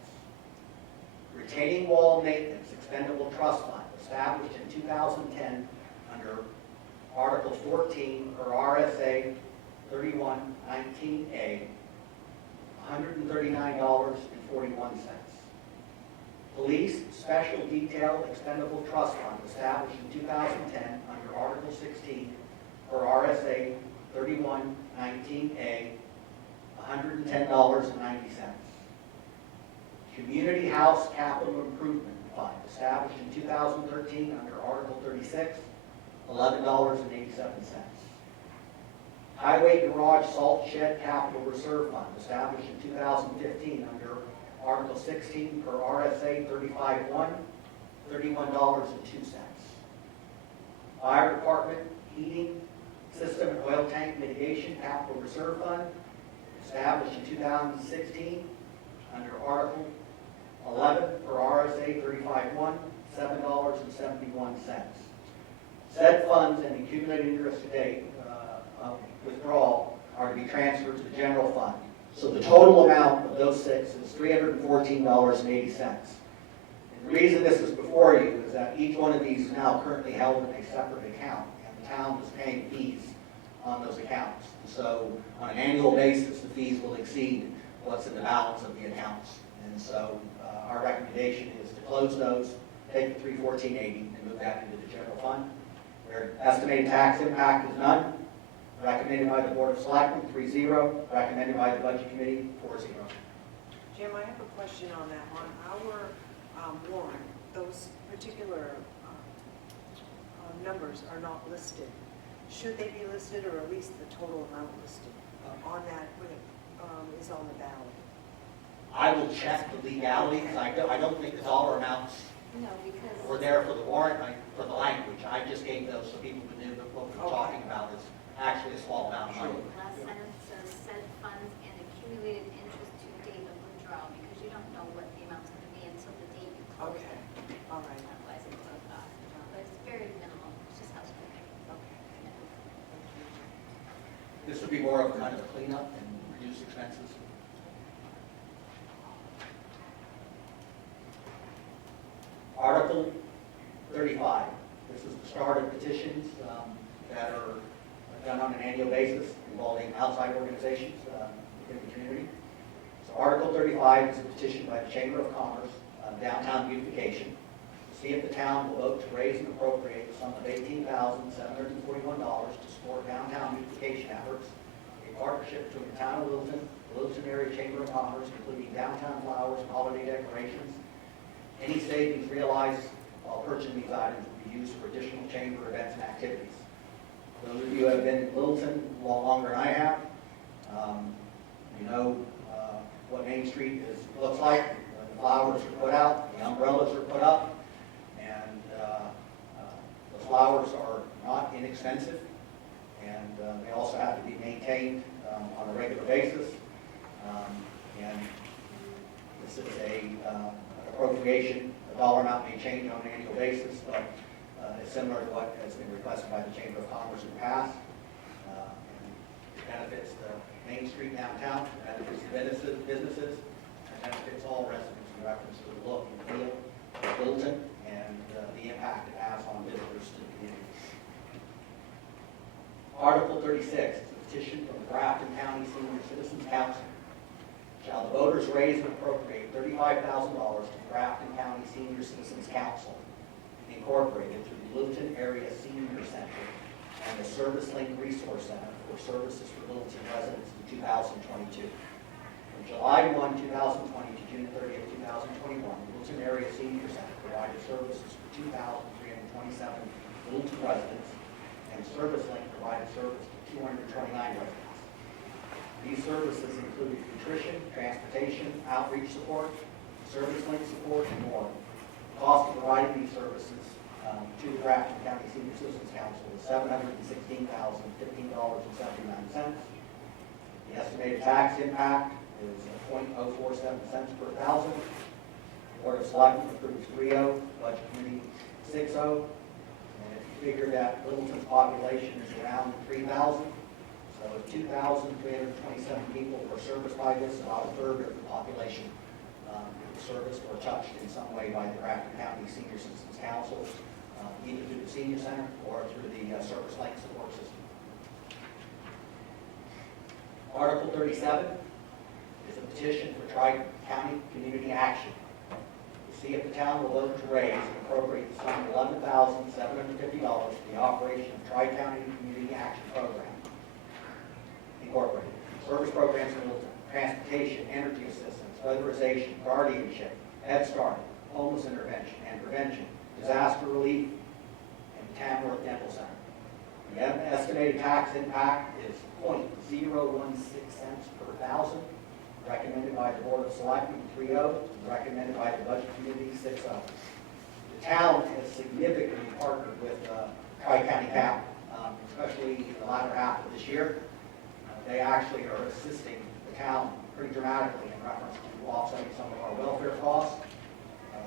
Retaining Wall Maintenance Expendable Trust Fund, established in 2010 under Article 14 or RSA 3119A, $139.41. Police Special Detail Expendable Trust Fund, established in 2010 under Article 16 or RSA 3119A, $110.90. Community House Capital Improvement Fund, established in 2013 under Article 36, $11.87. Highway Garage Salt Shed Capital Reserve Fund, established in 2015 under Article 16 per RSA 35-1, $31.02. Fire Department Heating System and Oil Tank Mitigation Capital Reserve Fund, established in 2016 under Article 11 per RSA 35-1, $7.71. Said funds and accumulated interest to date of withdrawal are to be transferred to the general fund. So the total amount of those six is $314.80. And the reason this is before you is that each one of these is now currently held in a separate account, and the town is paying fees on those accounts. So on an annual basis, the fees will exceed what's in the balance of the accounts. And so our recommendation is to close those, take the $314.80 and move that into the general fund. Their estimated tax impact is none. Recommended by the Board of Selectmen, 3-0. Recommended by the Budget Committee, 4-0. Jim, I have a question on that. On our warrant, those particular numbers are not listed. Should they be listed, or at least the total amount listed on that when it is on the ballot? I will check the legality, because I don't think the dollar amounts No, because. were there for the warrant, for the language. I just gave those so people would know that what we were talking about is actually a small amount of money. Last sentence says said funds and accumulated interest to date of withdrawal, because you don't know what the amount's gonna be until the date you close Okay, it. all right. Otherwise it goes off, but it's very minimal, it's just housekeeping. Okay. This would be more of kind of a cleanup and reduce expenses. Article 35. This is the start of petitions that are done on an annual basis involving outside organizations within the community. So Article 35 is a petition by the Chamber of Commerce on downtown beautification to see if the town will vote to raise and appropriate the sum of $18,741 to support downtown beautification efforts, a partnership between the town of Littleton, the Littleton Area Chamber of Commerce, including downtown flowers and holiday decorations. Any savings realized while purchasing these items will be used for additional chamber events and activities. Those of you who have been in Littleton a lot longer than I have, you know what Main Street looks like. The flowers are put out, the umbrellas are put up, and the flowers are not inexpensive, and they also have to be maintained on a regular basis. And this is an appropriation. The dollar amount may change on an annual basis, but it's similar to what has been requested by the Chamber of Commerce in the past. And it benefits the Main Street downtown, it benefits the businesses, and it benefits all residents in reference to the look and feel of Littleton and the impact it has on visitors to the community. Article 36 is a petition from the Grafton County Senior Citizens Council. Shall the voters raise and appropriate $35,000 to the Grafton County Senior Citizens Council, Incorporated, through the Littleton Area Senior Center and the Service Link Resource Center for services for Littleton residents in 2022. From July 1, 2020 to June 30, 2021, the Littleton Area Senior Center provided services for 2,327 Littleton residents, and Service Link provided service to 229 residents. These services included nutrition, transportation, outreach support, service link support, and more. The cost of providing these services to the Grafton County Senior Citizens Council is $716,015.79. The estimated tax impact is 0.047 cents per thousand. The Board of Selectmen approves 3-0, Budget Committee 6-0. And if you figure that Littleton's population is around 3,000, so if 2,327 people were serviced by this, about a third of the population was serviced or touched in some way by the Grafton County Senior Citizens Council, either through the Senior Center or through the Service Link support system. Article 37 is a petition for Tri-County Community Action to see if the town will vote to raise and appropriate the sum of $11,750 for the operation of Tri-County Community Action Program, Incorporated. Service programs in Littleton, transportation, energy assistance, weatherization, guardianship, Head Start, homeless intervention and prevention, disaster relief, and Tamworth Dental Center. The estimated tax impact is 0.016 cents per thousand, recommended by the Board of Selectmen 3-0, recommended by the Budget Committee 6-0. The town has significantly partnered with Tri-County Cap, especially in the latter half of this year. They actually are assisting the town pretty dramatically in reference to offsetting some of our welfare costs.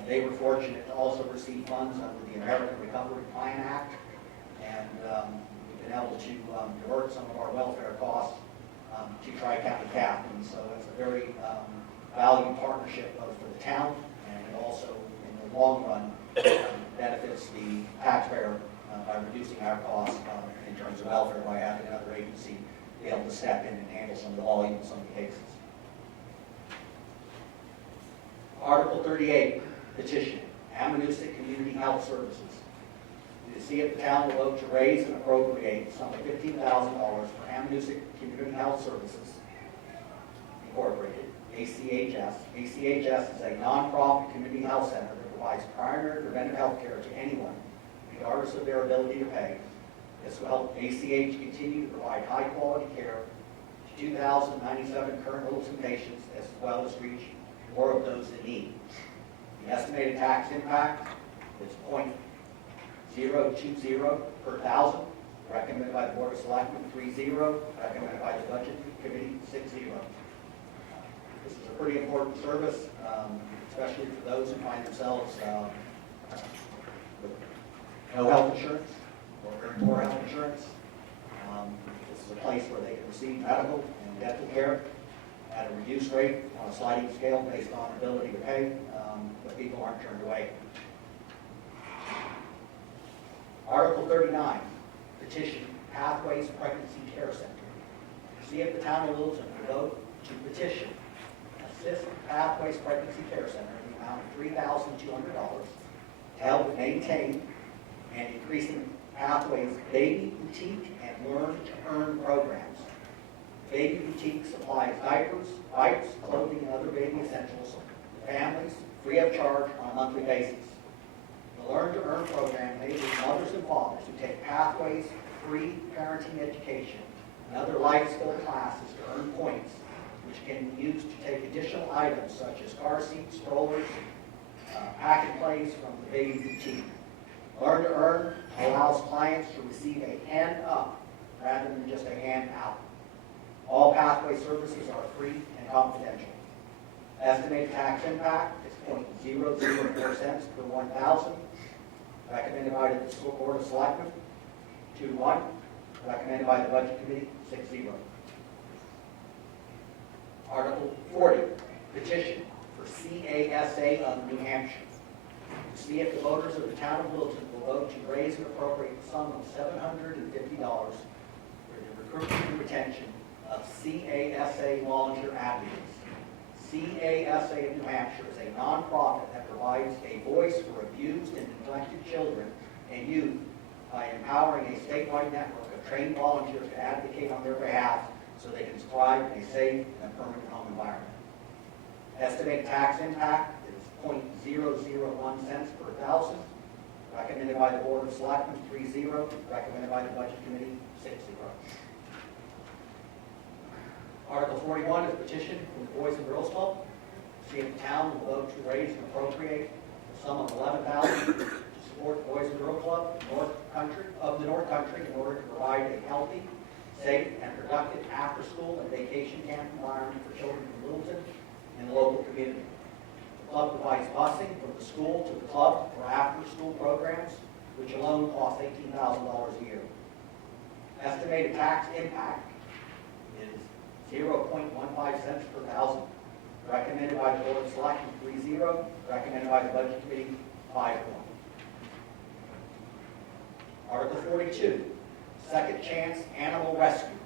They were fortunate to also receive funds under the American Recovery Plan Act, and we've been able to divert some of our welfare costs to Tri-County Cap, and so it's a very valued partnership both for the town and it also, in the long run, benefits the taxpayer by reducing our costs in terms of welfare by having another agency be able to step in and handle some of the volume in some of the cases. Article 38, petition, Amanuset Community Health Services. To see if the town will vote to raise and appropriate some of $15,000 for Amanuset Community Health Services Incorporated, ACHS. ACHS is a nonprofit community health center that provides primary preventive health care to anyone, regardless of their ability to pay. This will help ACH continue to provide high-quality care to 2,097 current Littleton patients, as well as reach more of those in need. The estimated tax impact is 0.020 per thousand, recommended by the Board of Selectmen 3-0, recommended by the Budget Committee 6-0. This is a pretty important service, especially for those who find themselves with no health insurance or very poor health insurance. This is a place where they can receive medical and dental care at a reduced rate on a sliding scale based on ability to pay, but people aren't turned away. Article 39, petition Pathways Pregnancy Care Center. See if the town of Littleton will vote to petition Assist Pathways Pregnancy Care Center in the amount of $3,200 to help maintain and increasing Pathways Baby Boutique and Learn to Earn programs. Baby Boutique supplies diapers, wipes, clothing, and other baby essentials to families free of charge on a monthly basis. The Learn to Earn program enables mothers and fathers who take Pathways free parenting education and other life skill classes to earn points, which can be used to take additional items such as car seats, strollers, pack and plays from the Baby Boutique. Learn to Earn allows clients to receive a hand up rather than just a hand out. All Pathway services are free and confidential. Estimated tax impact is 0.004 cents per 1,000. Recommended by the School Board of Selectmen 2-1. Recommended by the Budget Committee 6-0. Article 40, petition for CASA of New Hampshire. To see if the voters of the town of Littleton will vote to raise and appropriate the sum of $750 for the recruitment and retention of CASA volunteer advocates. CASA of New Hampshire is a nonprofit that provides a voice for abused and neglected children and youth by empowering a statewide network of trained volunteers to advocate on their behalf so they can thrive in a safe and permanent home environment. Estimated tax impact is 0.001 cents per thousand, recommended by the Board of Selectmen 3-0, recommended by the Budget Committee 6-0. Article 41 is a petition from the Boys and Girls Club. See if the town will vote to raise and appropriate the sum of $11,000 to support the Boys and Girls Club of the North Country in order to provide a healthy, safe, and productive after-school and vacation camp environment for children from Littleton and the local community. The club provides busing from the school to the club for after-school programs, which alone costs $18,000 a year. Estimated tax impact is 0.15 cents per thousand. Recommended by the Board of Selectmen 3-0. Recommended by the Budget Committee 5-1. Article 42, Second Chance Animal Rescue.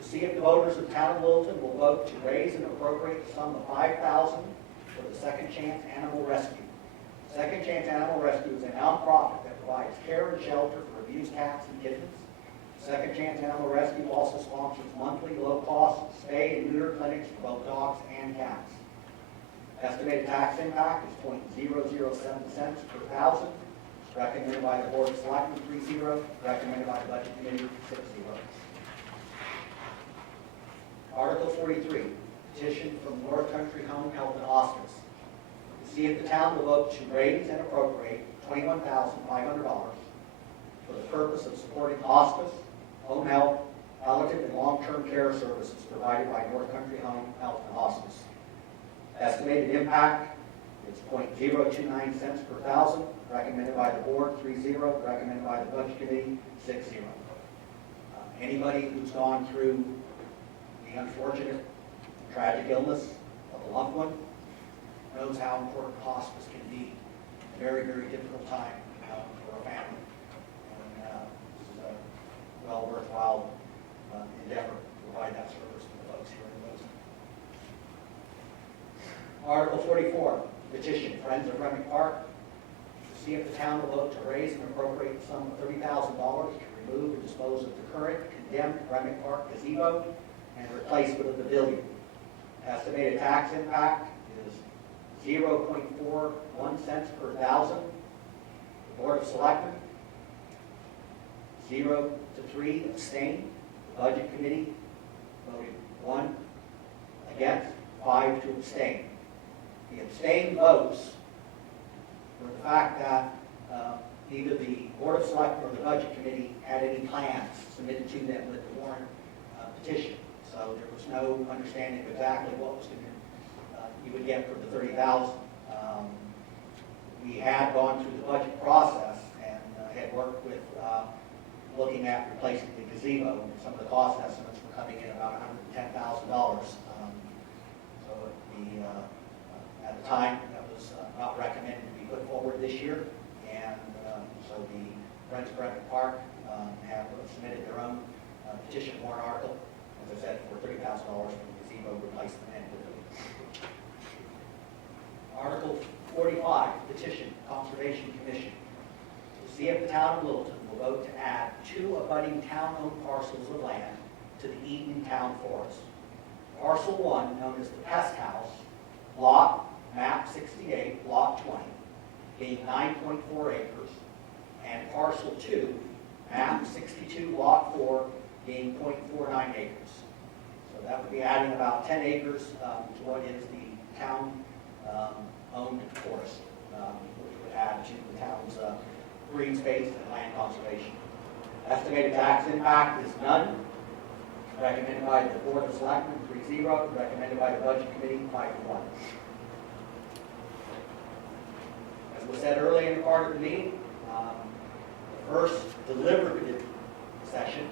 To see if the voters of the town of Littleton will vote to raise and appropriate the sum of $5,000 for the Second Chance Animal Rescue. Second Chance Animal Rescue is a nonprofit that provides care and shelter for abused cats and kittens. Second Chance Animal Rescue also sponsors monthly low-cost spay and neuter clinics for both dogs and cats. Estimated tax impact is .007 cents per thousand. Recommended by the Board of Selectmen, 3-0. Recommended by the Budget Committee, 6-0. Article 43, petition from North Country Home Health and Hospice. To see if the town will vote to raise and appropriate $21,500 for the purpose of supporting hospice, home health, palliative and long-term care services provided by North Country Home Health and Hospice. Estimated impact is .029 cents per thousand, recommended by the board, 3-0, recommended by the Budget Committee, 6-0. Anybody who's gone through the unfortunate, tragic illness of a loved one knows how important hospice can be. A very, very difficult time for a family. And this is a well worthwhile endeavor to provide that service to the folks here in Littleton. Article 44, petition, Friends of Granite Park, to see if the town will vote to raise and appropriate the sum of $30,000 to remove and dispose of the current condemned Granite Park gazebo and replace it with a pavilion. Estimated tax impact is 0.41 cents per thousand. The Board of Selectmen, 0 to 3 abstain. The Budget Committee voted 1 against, 5 to abstain. The abstained votes were the fact that neither the Board of Selectmen or the Budget Committee had any plans submitted to them with the warrant petition. So there was no understanding of exactly what was going to you would get for the $30,000. We had gone through the budget process and had worked with looking at replacing the gazebo. Some of the cost estimates were coming in about $110,000. So at the time, that was not recommended to be put forward this year. And so the Friends of Granite Park have submitted their own petition warrant article, as I said, for $30,000 for the gazebo replacement and pavilion. Article 45, petition, Conservation Commission. To see if the town of Littleton will vote to add 2 abutting town-owned parcels of land to the Eaton Town Forest. Parcel 1, known as the Pest House, lot map 68, lot 20, being 9.4 acres, and parcel 2, map 62, lot 4, being 0.49 acres. So that would be adding about 10 acres to what is the town owned forest, which would add to the town's green space and land conservation. Estimated tax impact is none. Recommended by the Board of Selectmen, 3-0. Recommended by the Budget Committee, 5-1. As was said earlier in part of the meeting, the first deliberative session,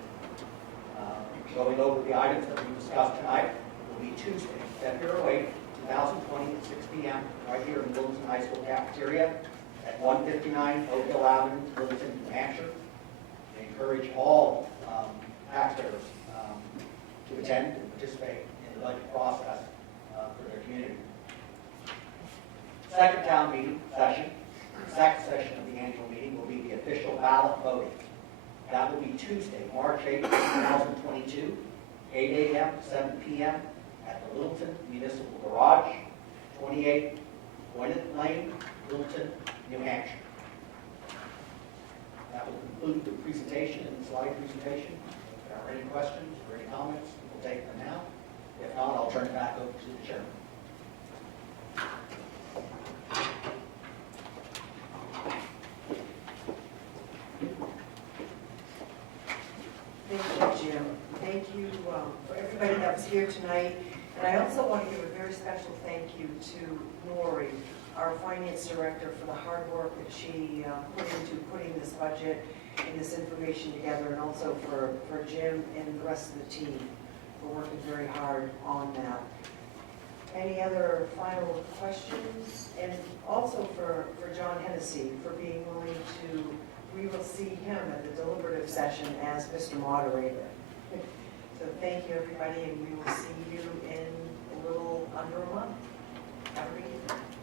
going over the items that we discussed tonight, will be Tuesday, February 8th, 2020 at 6 p.m. right here in the Littleton High School cafeteria at 159 Oak Hill Avenue, Littleton, New Hampshire. We encourage all taxpayers to attend and participate in the budget process for their community. Second town meeting session, the second session of the annual meeting will be the official ballot voting. That will be Tuesday, March 8th, 2022, 8 a.m. to 7 p.m. at the Littleton Municipal Garage, 28 Granite Lane, Littleton, New Hampshire. That will conclude the presentation and the slide presentation. If there are any questions or any comments, we'll take them now. If not, I'll turn it back over to the chairman. Thank you, Jim. Thank you for everybody that was here tonight. And I also want to give a very special thank you to Lori, our finance director, for the hard work that she put into putting this budget and this information together, and also for Jim and the rest of the team for working very hard on that. Any other final questions? And also for John Hennessy for being willing to, we will see him at the deliberative session as Mr. Moderator. So thank you, everybody, and we will see you in a little under a month. Have a great evening.